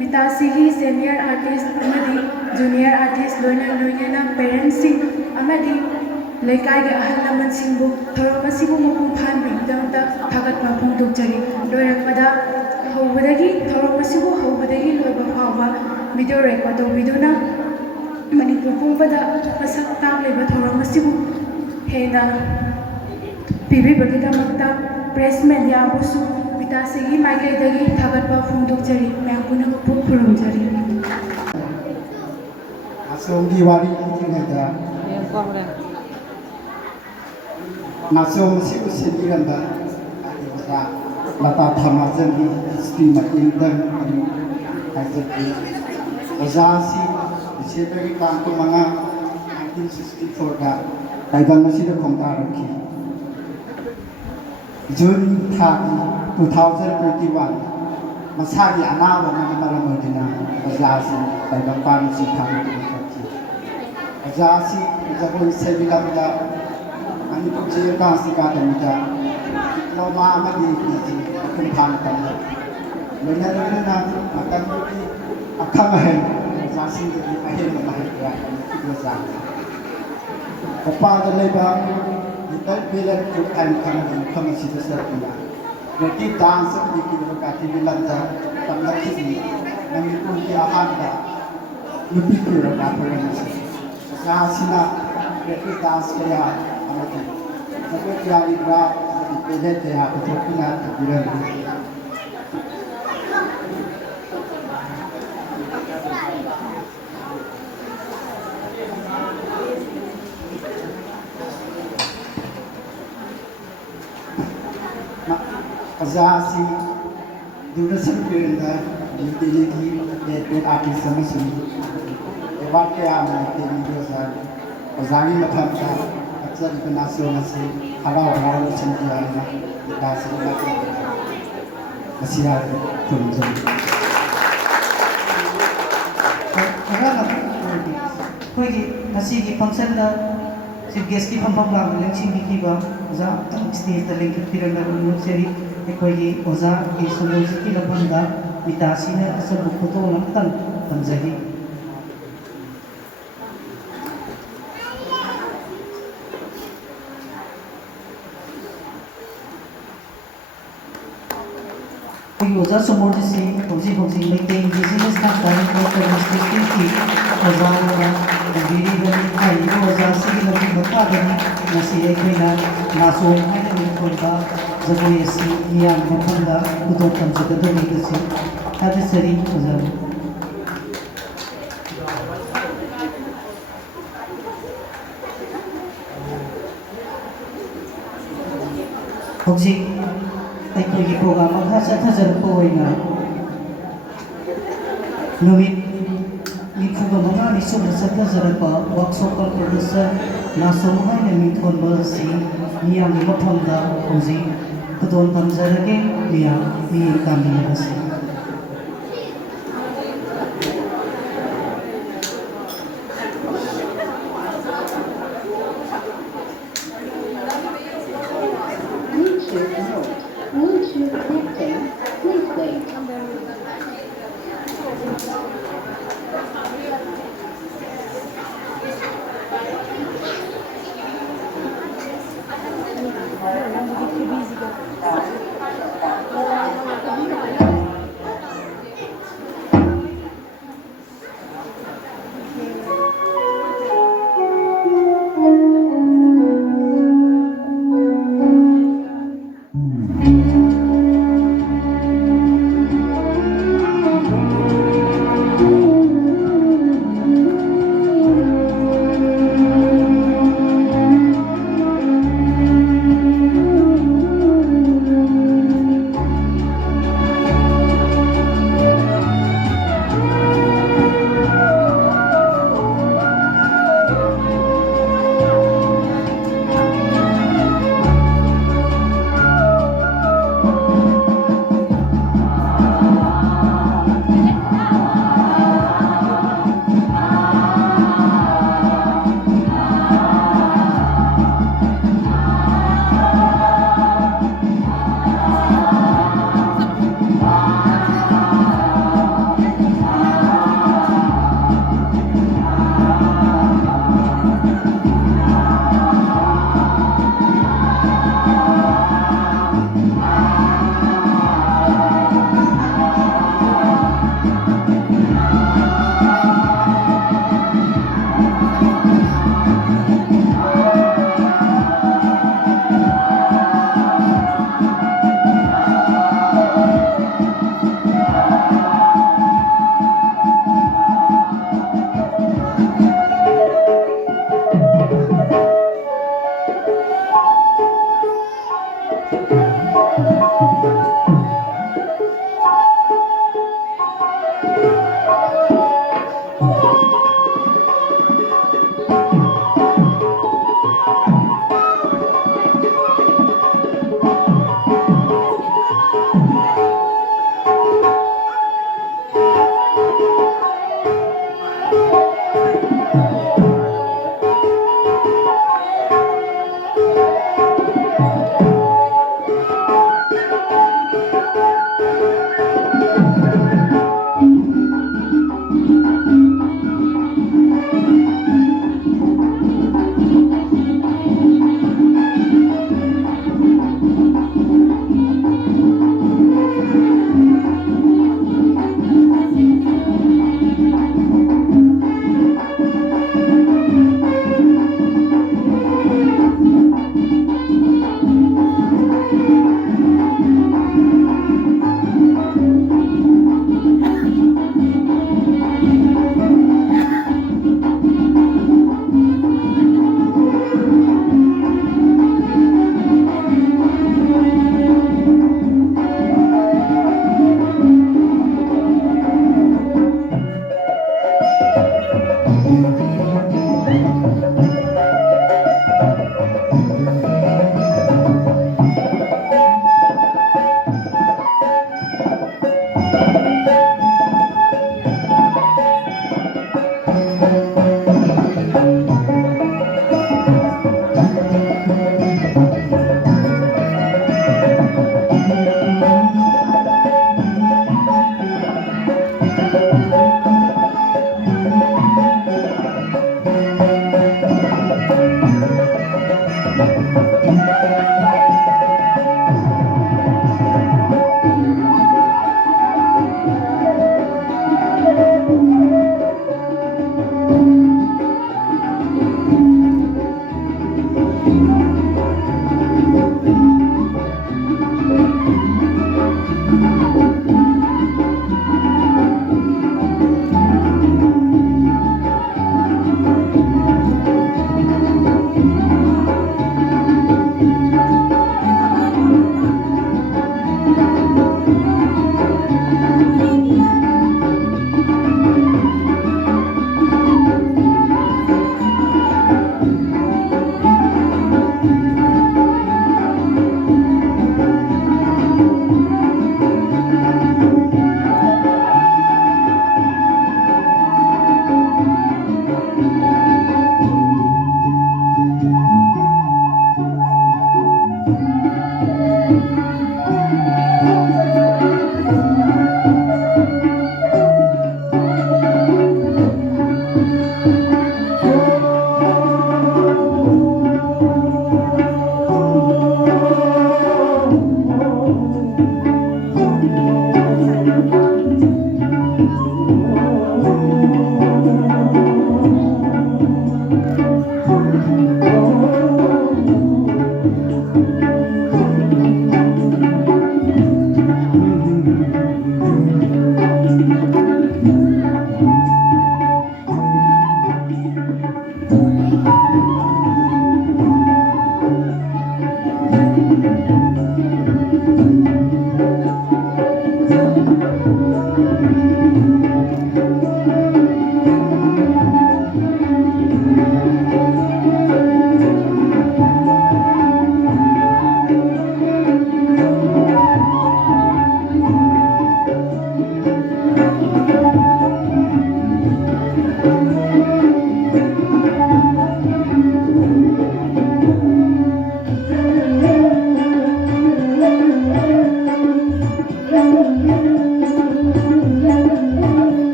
मितासी की सीनियर आर्टिस्ट अमदि जूनियर आर्टिस्ट लोइना पेरेंट्स अमदि लेकाई के अहल लमन सिंबु थौरम असिबु मपुंग फाहनबगिदमक थागतपा फोंदोकजरी लोइरकपदा हौबदगी थौरम असिबु हौबदगी लोइबा फावबा वीडियो रेकॉर्ड तौबिदुना मणिपुर पुंबदा मसक तांगलेबा थौरम असिबु हेना पिबिबगिदमकता प्रेस मीडियाबुसु मितासीगी माइकैदगी थागतपा फोंदोकजरी मयाम पुनमकपु खुरुमजरी नाचोंगी वारी इथिंगदा नाचों सिबु सिबिरंदा आदिबा लता थमाजंगी स्टीम इंदन हाइजकी ओजासी दिसेंबर तांग मंगा 1964 का ताइबान मसीद खोंता रखी जून था 2021 मसागी अनाबा मरमदिना ओजासी ताइबान पानी थांगी ओजासी जगोई सेबिलाबदा मणिपुर जेल डांस अकादमीदा डिप्लोमा अमदी पीजी खुंफान तम लोइना मतंगी अखंग है ओजासी की अहेन महत्व ओजा Opa leba little bilan to time come see the circular. The deep dance of the Kati Vilanda, Tamaki, and you put the Ahanda, you pick your apparatus. Sasina, the dance they are, the Kotia Ibra, the let they have talking at the Bilan. Azasi Dunasan Pirinda, Utility, the artist Samasun, the Vakia, the Videos, Azani Matamsa, Azan Panasonasi, Hara Hara Santiana, the Kasi Asia Punjab. ꯑꯩꯈꯣꯏꯒꯤ ꯉꯁꯤꯒꯤ ꯐꯪꯁꯟꯗ chief ꯒꯦꯁꯀꯤ ꯐꯝꯐꯝ ꯂꯥꯡꯕ ꯂꯦꯡꯁꯤꯟꯕꯤꯈꯤꯕ ꯑꯣꯖꯥ ꯑꯃꯇꯪ ꯁ꯭ꯇꯦꯖꯇ ꯂꯦꯡꯈꯠꯄꯤꯔꯝꯂꯕ ꯅꯣꯛꯆꯔꯤ ꯑꯩꯈꯣꯏꯒꯤ ꯑꯣꯖꯥꯒꯤ ꯁꯣꯂꯣꯖꯤꯛꯀꯤ ꯂꯝꯐꯝꯗ ꯃꯤꯇꯥꯁꯤꯅ ꯑꯆꯧꯕ photo ꯑꯃꯇꯪ ꯊꯝꯖꯔꯤ ꯁꯤꯒꯤ ꯑꯣꯖꯥ ꯆꯨꯃꯣꯔꯗꯤꯁꯤ ꯍꯧꯖꯤꯛ ꯃꯩꯇꯩ ꯏꯟꯗꯤꯖꯤꯅꯁ ꯅꯦꯁꯅꯦꯜ ꯗꯤꯁꯇ꯭ꯔꯤꯛꯀꯤ ꯑꯣꯖꯥ ꯑꯣꯏꯅ ꯇꯧꯕꯤꯔꯤꯕꯅꯤ ꯍꯥꯏꯔꯤꯕ ꯑꯣꯖꯥꯁꯤꯒꯤ ꯃꯇꯨꯡ ꯃꯈꯥꯗꯅꯤ ꯉꯁꯤ ꯑꯩꯈꯣꯏꯅ ꯅꯥꯆꯣꯡ ꯍꯥꯏꯅ ꯃꯤꯡꯊꯣꯟꯕ ꯖꯒꯣꯏ ꯑꯁꯤ ꯃꯤꯌꯥꯝꯒꯤ ꯃꯐꯝꯗ ꯎꯠꯊꯣꯛ ꯇꯝꯖꯒꯗꯧꯔꯤꯕꯁꯤ ꯊꯥꯒꯠꯆꯔꯤ ꯑꯣꯖꯥꯕꯨ ꯍꯧꯖꯤꯛ ꯑꯩꯈꯣꯏꯒꯤ ꯄ꯭ꯔꯣꯒ꯭ꯔꯥꯝ ꯃꯈꯥ ꯆꯠꯊꯖꯔꯛꯄ ꯑꯣꯏꯅ ꯅꯨꯃꯤꯠ 35ꯅꯤ ꯁꯨꯅ ꯆꯠꯊꯖꯔꯛꯄ ꯋꯥꯔꯛꯁꯣꯞ ꯀꯝꯄꯤꯇꯤꯁꯟ ꯅꯥꯆꯣꯡ ꯍꯥꯏꯅ ꯃꯤꯡꯊꯣꯟꯕ ꯑꯁꯤ ꯃꯤꯌꯥꯝꯒꯤ ꯃꯐꯝꯗ ꯍꯧꯖꯤꯛ ꯈꯨꯗꯣꯜ ꯇꯝꯖꯔꯒꯦ ꯃꯤꯠꯌꯦꯡ ꯇꯥꯃꯤꯟꯅꯔꯁꯤ Bluetooth connecting. Please wait.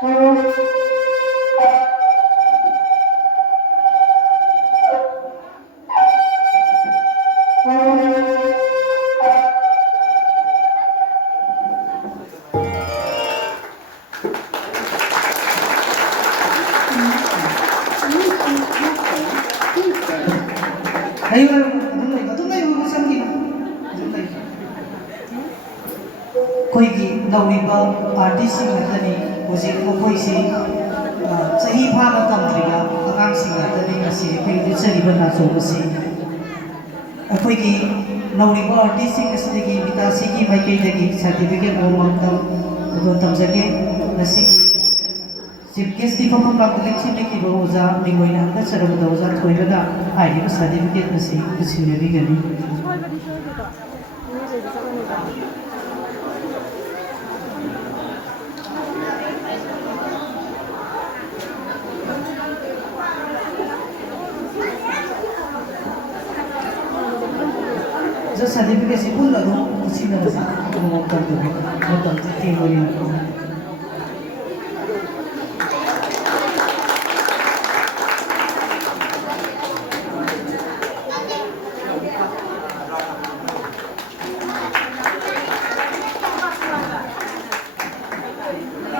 Ayo, đúng này mà xem gì कोई की नौरीबा आर्टिस्ट सिंह तनी मुझे कोई से सही भाव तमरीबा अगांग सिंह तनी मसी कोई दिसरीबा ना सो मसी कोई की नौरीबा आर्टिस्ट सिंह असली की विकासी की माइके दगी सर्टिफिकेट और मंतम तो तमजगे मसी चिफ गेस्ट दी फम ला कलेक्शन ने की रोजा निगोइना हंगा सरब दोजा थोइबना आइडी सर्टिफिकेट मसी कुछ भी गनी जो सर्टिफिकेट से पुल लगो उसी में बस वो कर दो मतलब तीन महीने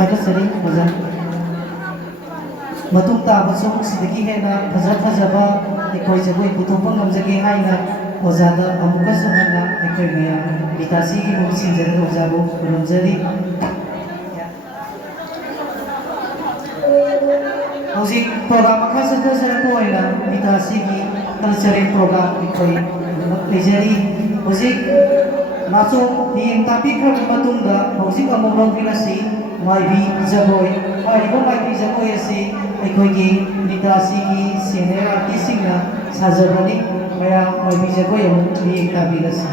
pada sering bazan matung ta basong sidagi hai na phajat phajaba ekoi jagoi putopang namjage hai na ozada amuka sumana ekoi maya bitasi ki mumsin jare ozabo ramjari hoji program ka sa sara ko hai na bitasi ki cultural program ekoi lejari hoji naso ni tapi kra matung da hoji among pinasi माइबी Jagoi माइबो माइबी जगोई से अखोगी नितासी की senior artist सिंगना साजबनी मया माइबी जगोई अमुक एक ताबीरस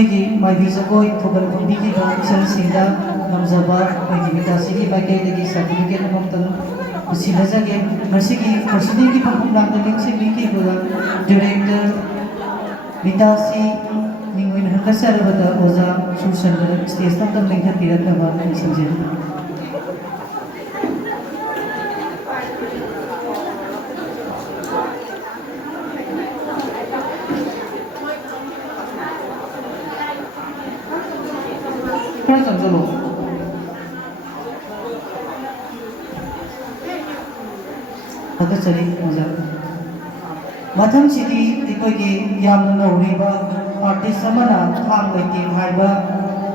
ꯑꯩꯈꯣꯏꯒꯤ ꯃꯥꯏꯕꯤ ꯖꯒꯣꯏ ꯊꯧꯒꯜ ꯐꯝꯕꯤꯒꯤ ꯀꯝꯄꯤꯇꯤꯁꯟꯁꯤꯡꯗ ꯉꯝꯖꯕ ꯑꯩꯈꯣꯏꯒꯤ ꯃꯤꯇꯥꯁꯤꯒꯤ ꯃꯥꯏꯀꯩꯗꯒꯤ ꯁꯥꯔꯇꯤꯐꯤꯀꯦꯠ ꯑꯃꯈꯛꯇꯪ ꯁꯤꯟꯅꯖꯒꯦ ꯉꯁꯤꯒꯤ ꯄ꯭ꯔꯁꯤꯗꯦꯟꯒꯤ ꯐꯝꯐꯝ ꯂꯥꯡꯗ ꯂꯦꯡꯁꯤꯟꯕꯤꯈꯤꯕ ꯗꯤꯔꯦꯛꯇꯔ ꯃꯤꯇꯥꯁꯤ ꯃꯤꯡ ꯑꯣꯏꯅ ꯍꯟꯒꯠꯆꯔꯕꯗ ꯑꯣꯖꯥ ꯁꯨꯁꯟꯗ ꯁ꯭ꯇꯦꯖꯇ ꯑꯃꯇꯪ ꯂꯦꯡꯈꯠꯄꯤꯔꯛꯅꯕ ꯅꯤꯡꯁꯤꯡꯖꯔꯤ खड़ा चलो अगर चली मजा मथम सिटी इकोगी यामना नौरीबा आर्टिस्ट अमना थाम लेके हाइबा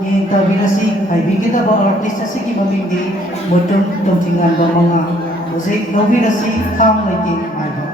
ये तबिरसी हाइबी के दबा आर्टिस्ट असिगी ममिंदी मोटम तोथिंगान बमंगा मुझे नौबीरसी थाम लेके हाइबा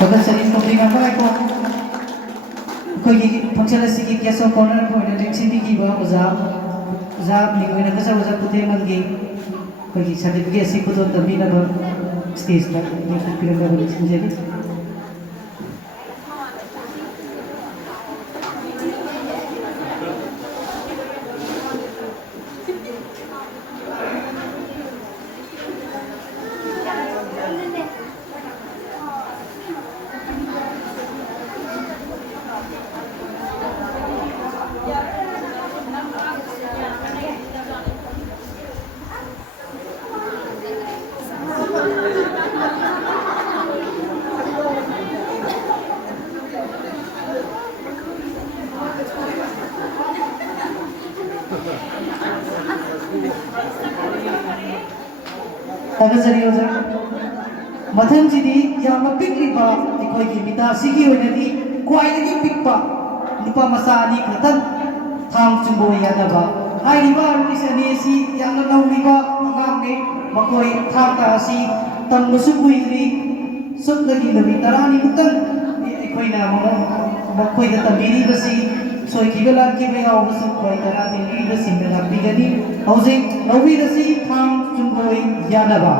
Pagkasalit ko tingnan pa ko. Kogi function asigi keso corner point ring sindi ba uza ni ko na kasa uza puti mangi kogi certificate si ko to tabi na ba stage na ni ko pinag ba sinjeli Pagkasari uza mathang jidi yang pikri ba ikoi ki mita sigi oinadi kwai dagi pikpa nupa masa ani khatang thang chumbo ya na ba hai ba ri sa ni si yang na ri ba ngam ne makoi thang ta si tam musu bui ri sub lagi nabi tarani mutan ikoi na makoi da tabiri ba si soi ki bela ki be au musu koi tara din ri ba si na bigani housing novi da si thang chumbo ya na ba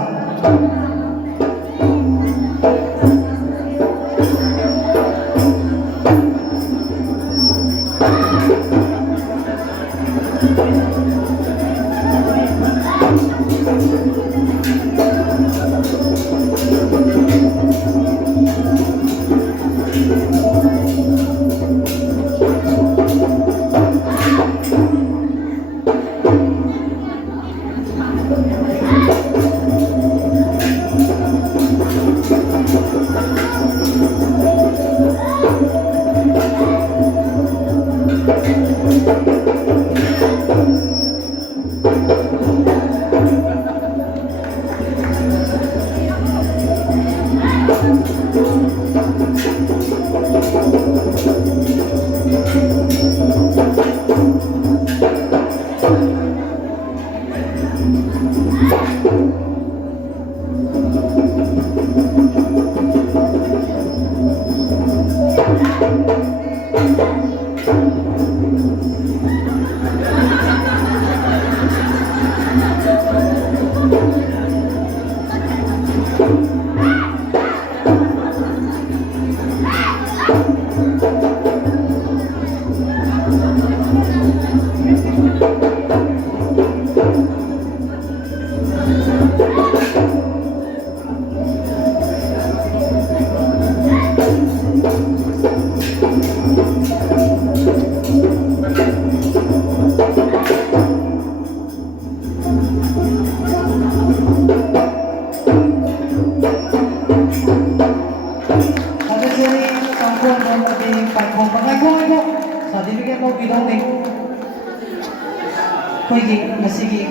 certificate mo bidong ni koigi nasigi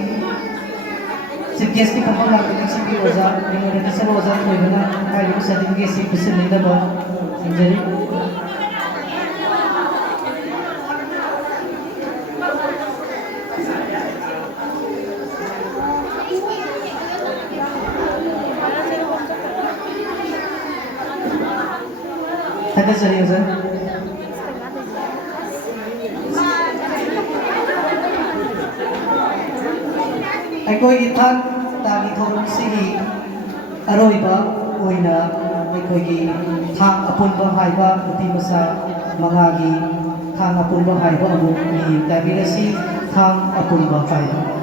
chief guest ki papa lang ni sigi oza ni mo na sa oza ko na kai ko certificate si kusin ni da ba injury Ada seriusan? Aikoy ithan tagi thorong sigi aroiba oina aikoy gi thang apunba haiba uti masa mangagi thang apunba haiba amu ni tabirasi thang apunba haiba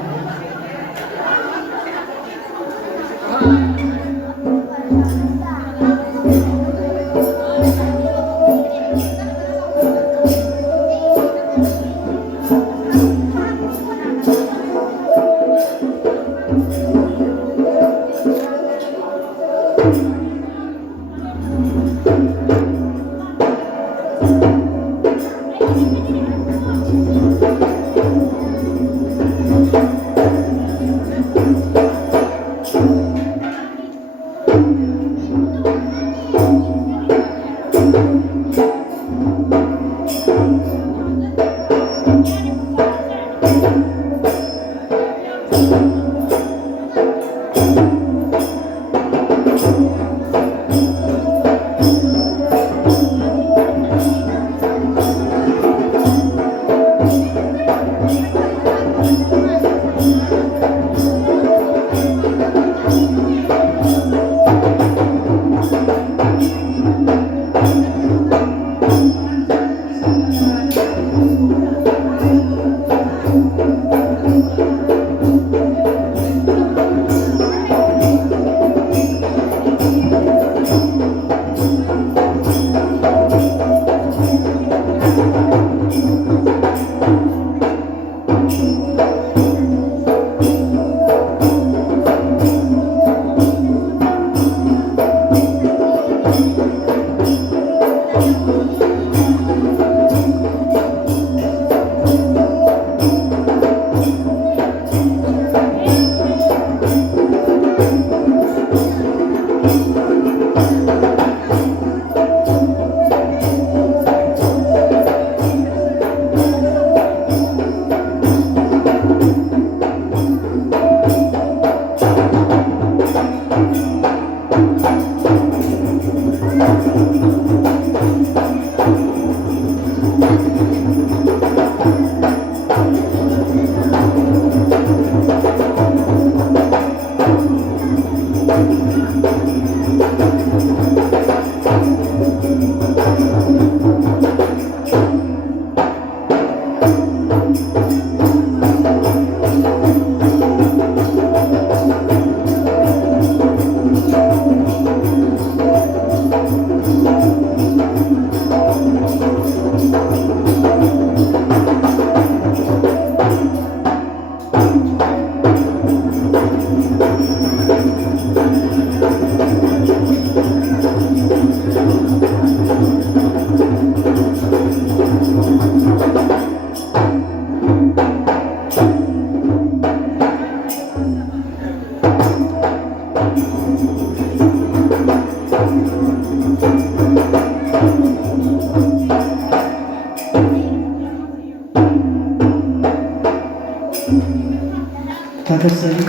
ꯊꯥꯒꯠꯆꯔꯤ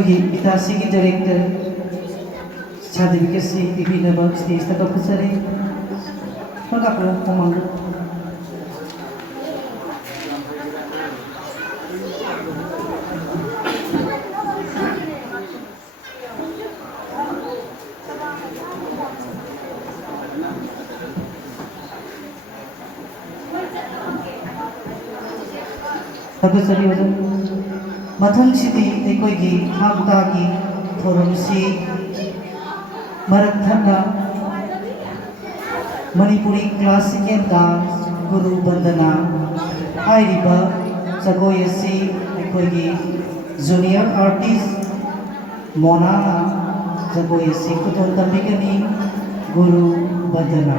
ꯑꯩꯈꯣꯏꯒꯤ ꯏꯇꯥꯁꯤꯒꯤ director ꯁꯥꯔꯇꯤꯐꯤꯀꯦꯠꯁꯤ ꯄꯤꯕꯤꯅꯕ ꯁ꯭ꯇꯦꯖꯇ ꯀꯧꯈꯠꯆꯔꯤ ꯍꯪꯒꯥꯄꯨꯔ ꯃꯃꯥꯡꯗ ꯊꯥꯒꯠꯆꯔꯤ ꯑꯣꯖꯥ ꯃꯊꯪꯁꯤꯗꯤ ꯑꯩꯈꯣꯏꯒꯤ ꯊꯥꯡ ꯇꯥꯒꯤ ꯊꯧꯔꯝꯁꯤ ꯃꯔꯛ ꯊꯠꯅ Manipuri classical dance ꯒꯨꯔꯨ ꯕꯟꯗꯅꯥ ꯍꯥꯏꯔꯤꯕ ꯖꯒꯣꯏ ꯑꯁꯤ ꯑꯩꯈꯣꯏꯒꯤ ꯖꯨꯅꯤꯌꯔ ꯑꯥꯔꯇꯤꯁ ꯃꯣꯅꯥꯅ ꯖꯒꯣꯏ ꯑꯁꯤ ꯈꯨꯗꯣꯜ ꯇꯝꯕꯤꯒꯅꯤ ꯒꯨꯔꯨ ꯕꯟꯗꯅꯥ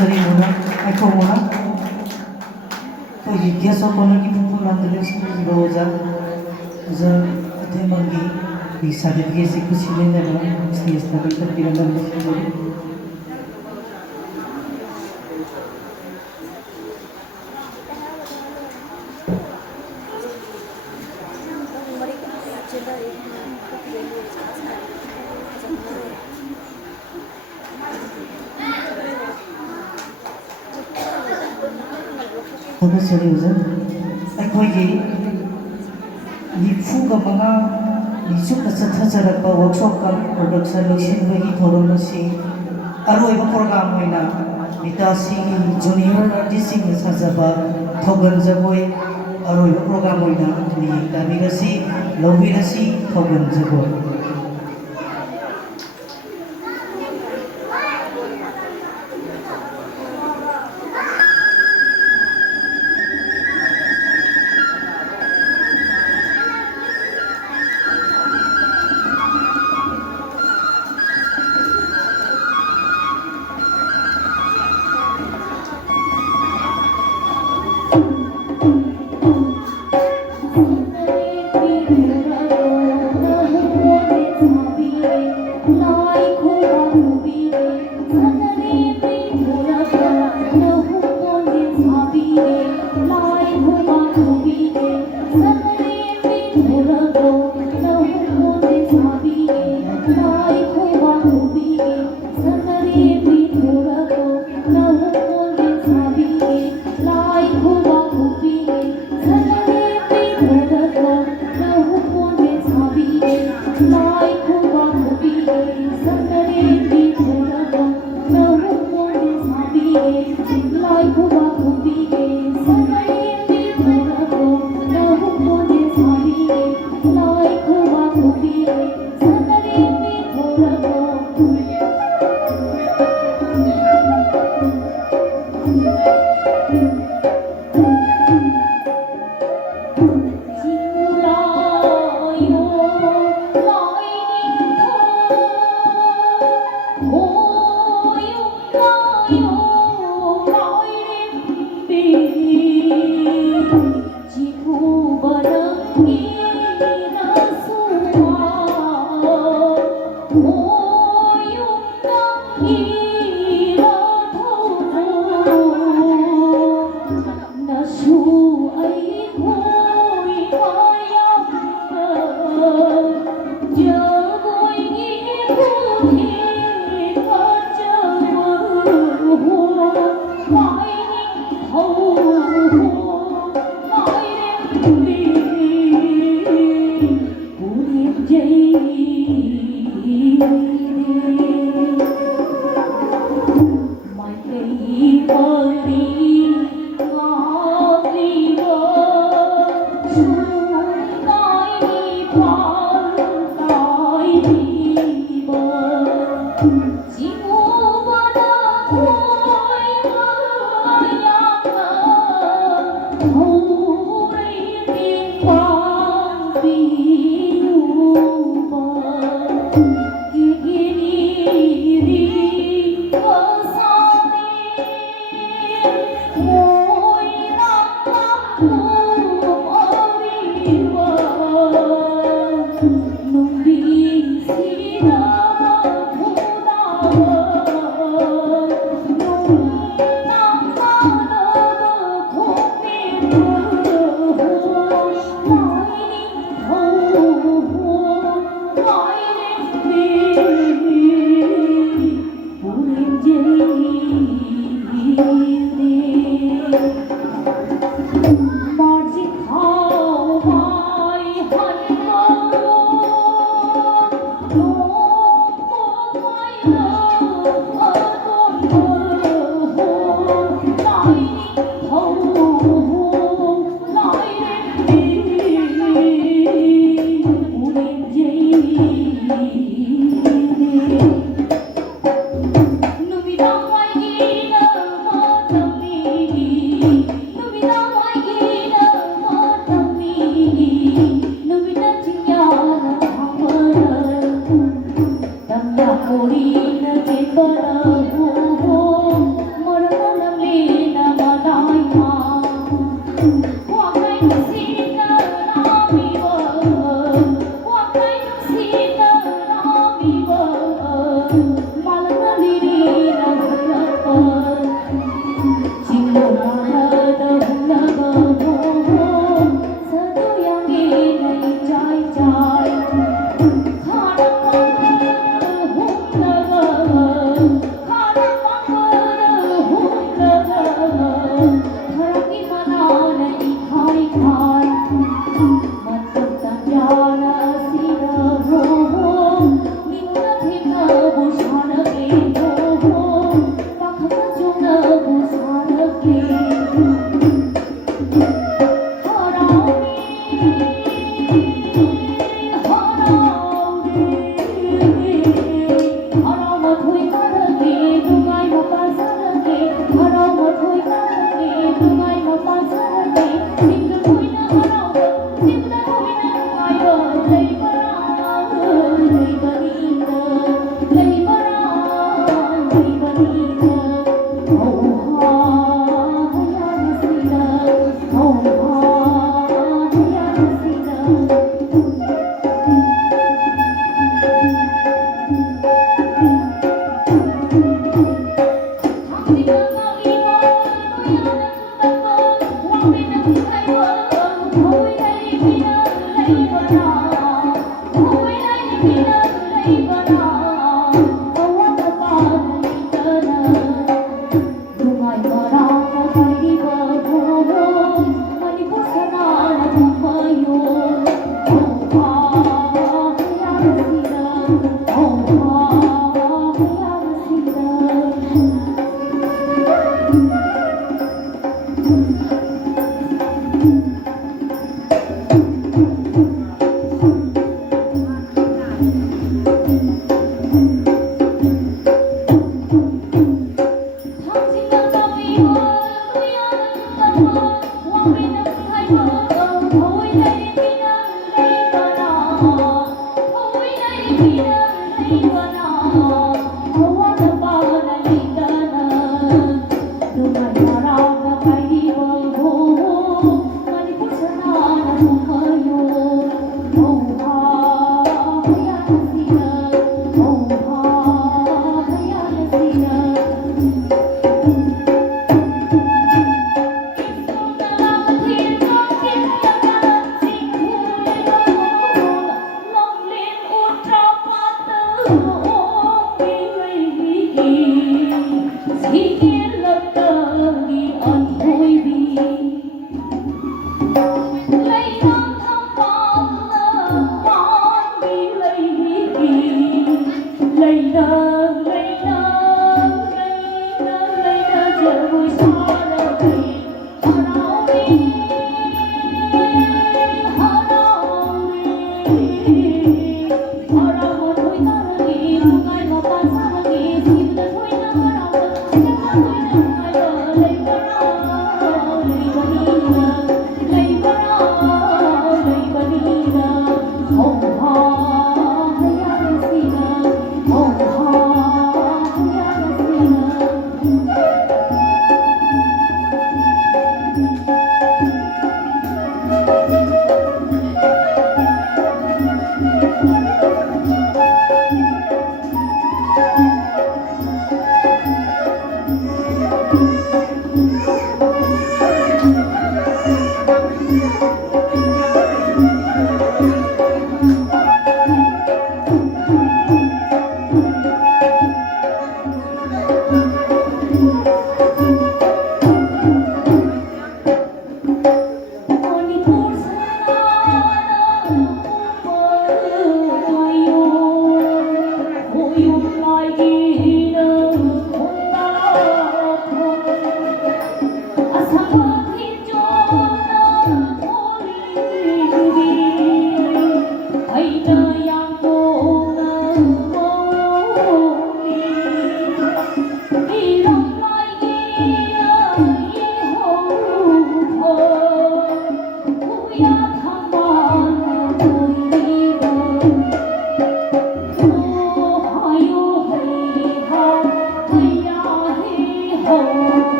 Sorry muna, ako muna. Pagigya sa kono ki pupun mandale sa roza. Za ate mangi di sadit ke si kusi le na stage na ka tirangan mo sa Sorry, Uza. Aku ini nifu ka mga ꯆꯨꯝꯅ ꯆꯠꯊꯖꯔꯛꯄ workshop ꯀꯝ production ꯂꯣꯏꯁꯤꯟꯕꯒꯤ ꯊꯧꯔꯝ ꯑꯁꯤ ꯑꯔꯣꯏꯕ programme ꯑꯣꯏꯅ ꯃꯤꯇꯥꯁꯤꯒꯤ junior ꯑꯥꯔꯇꯤꯁꯁꯤꯡꯅ ꯁꯥꯖꯕ ꯊꯧꯒꯜ ꯖꯒꯣꯏ ꯑꯔꯣꯏꯕ programme ꯑꯣꯏꯅ ꯃꯤꯌꯦꯡ ꯇꯥꯕꯤꯔꯁꯤ ꯂꯧꯕꯤꯔꯁꯤ ꯊꯧꯒꯜ ꯖꯒꯣꯏ Matutang jana sira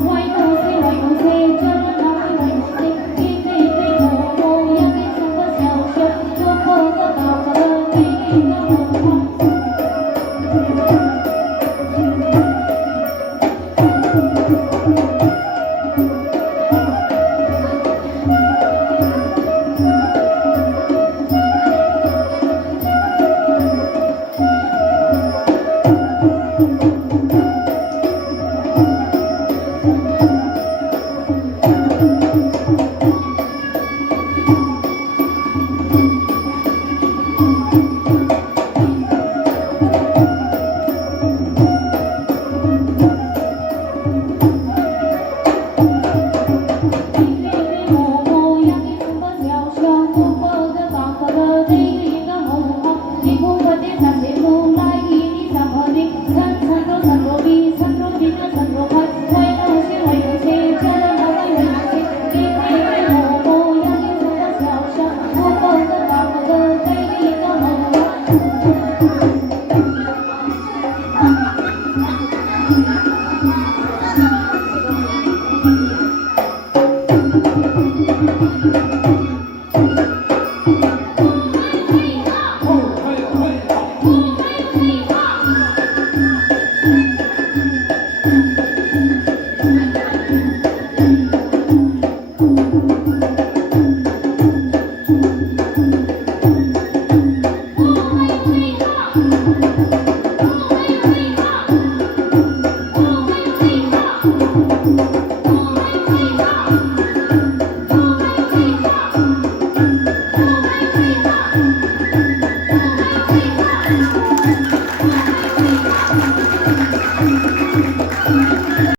Why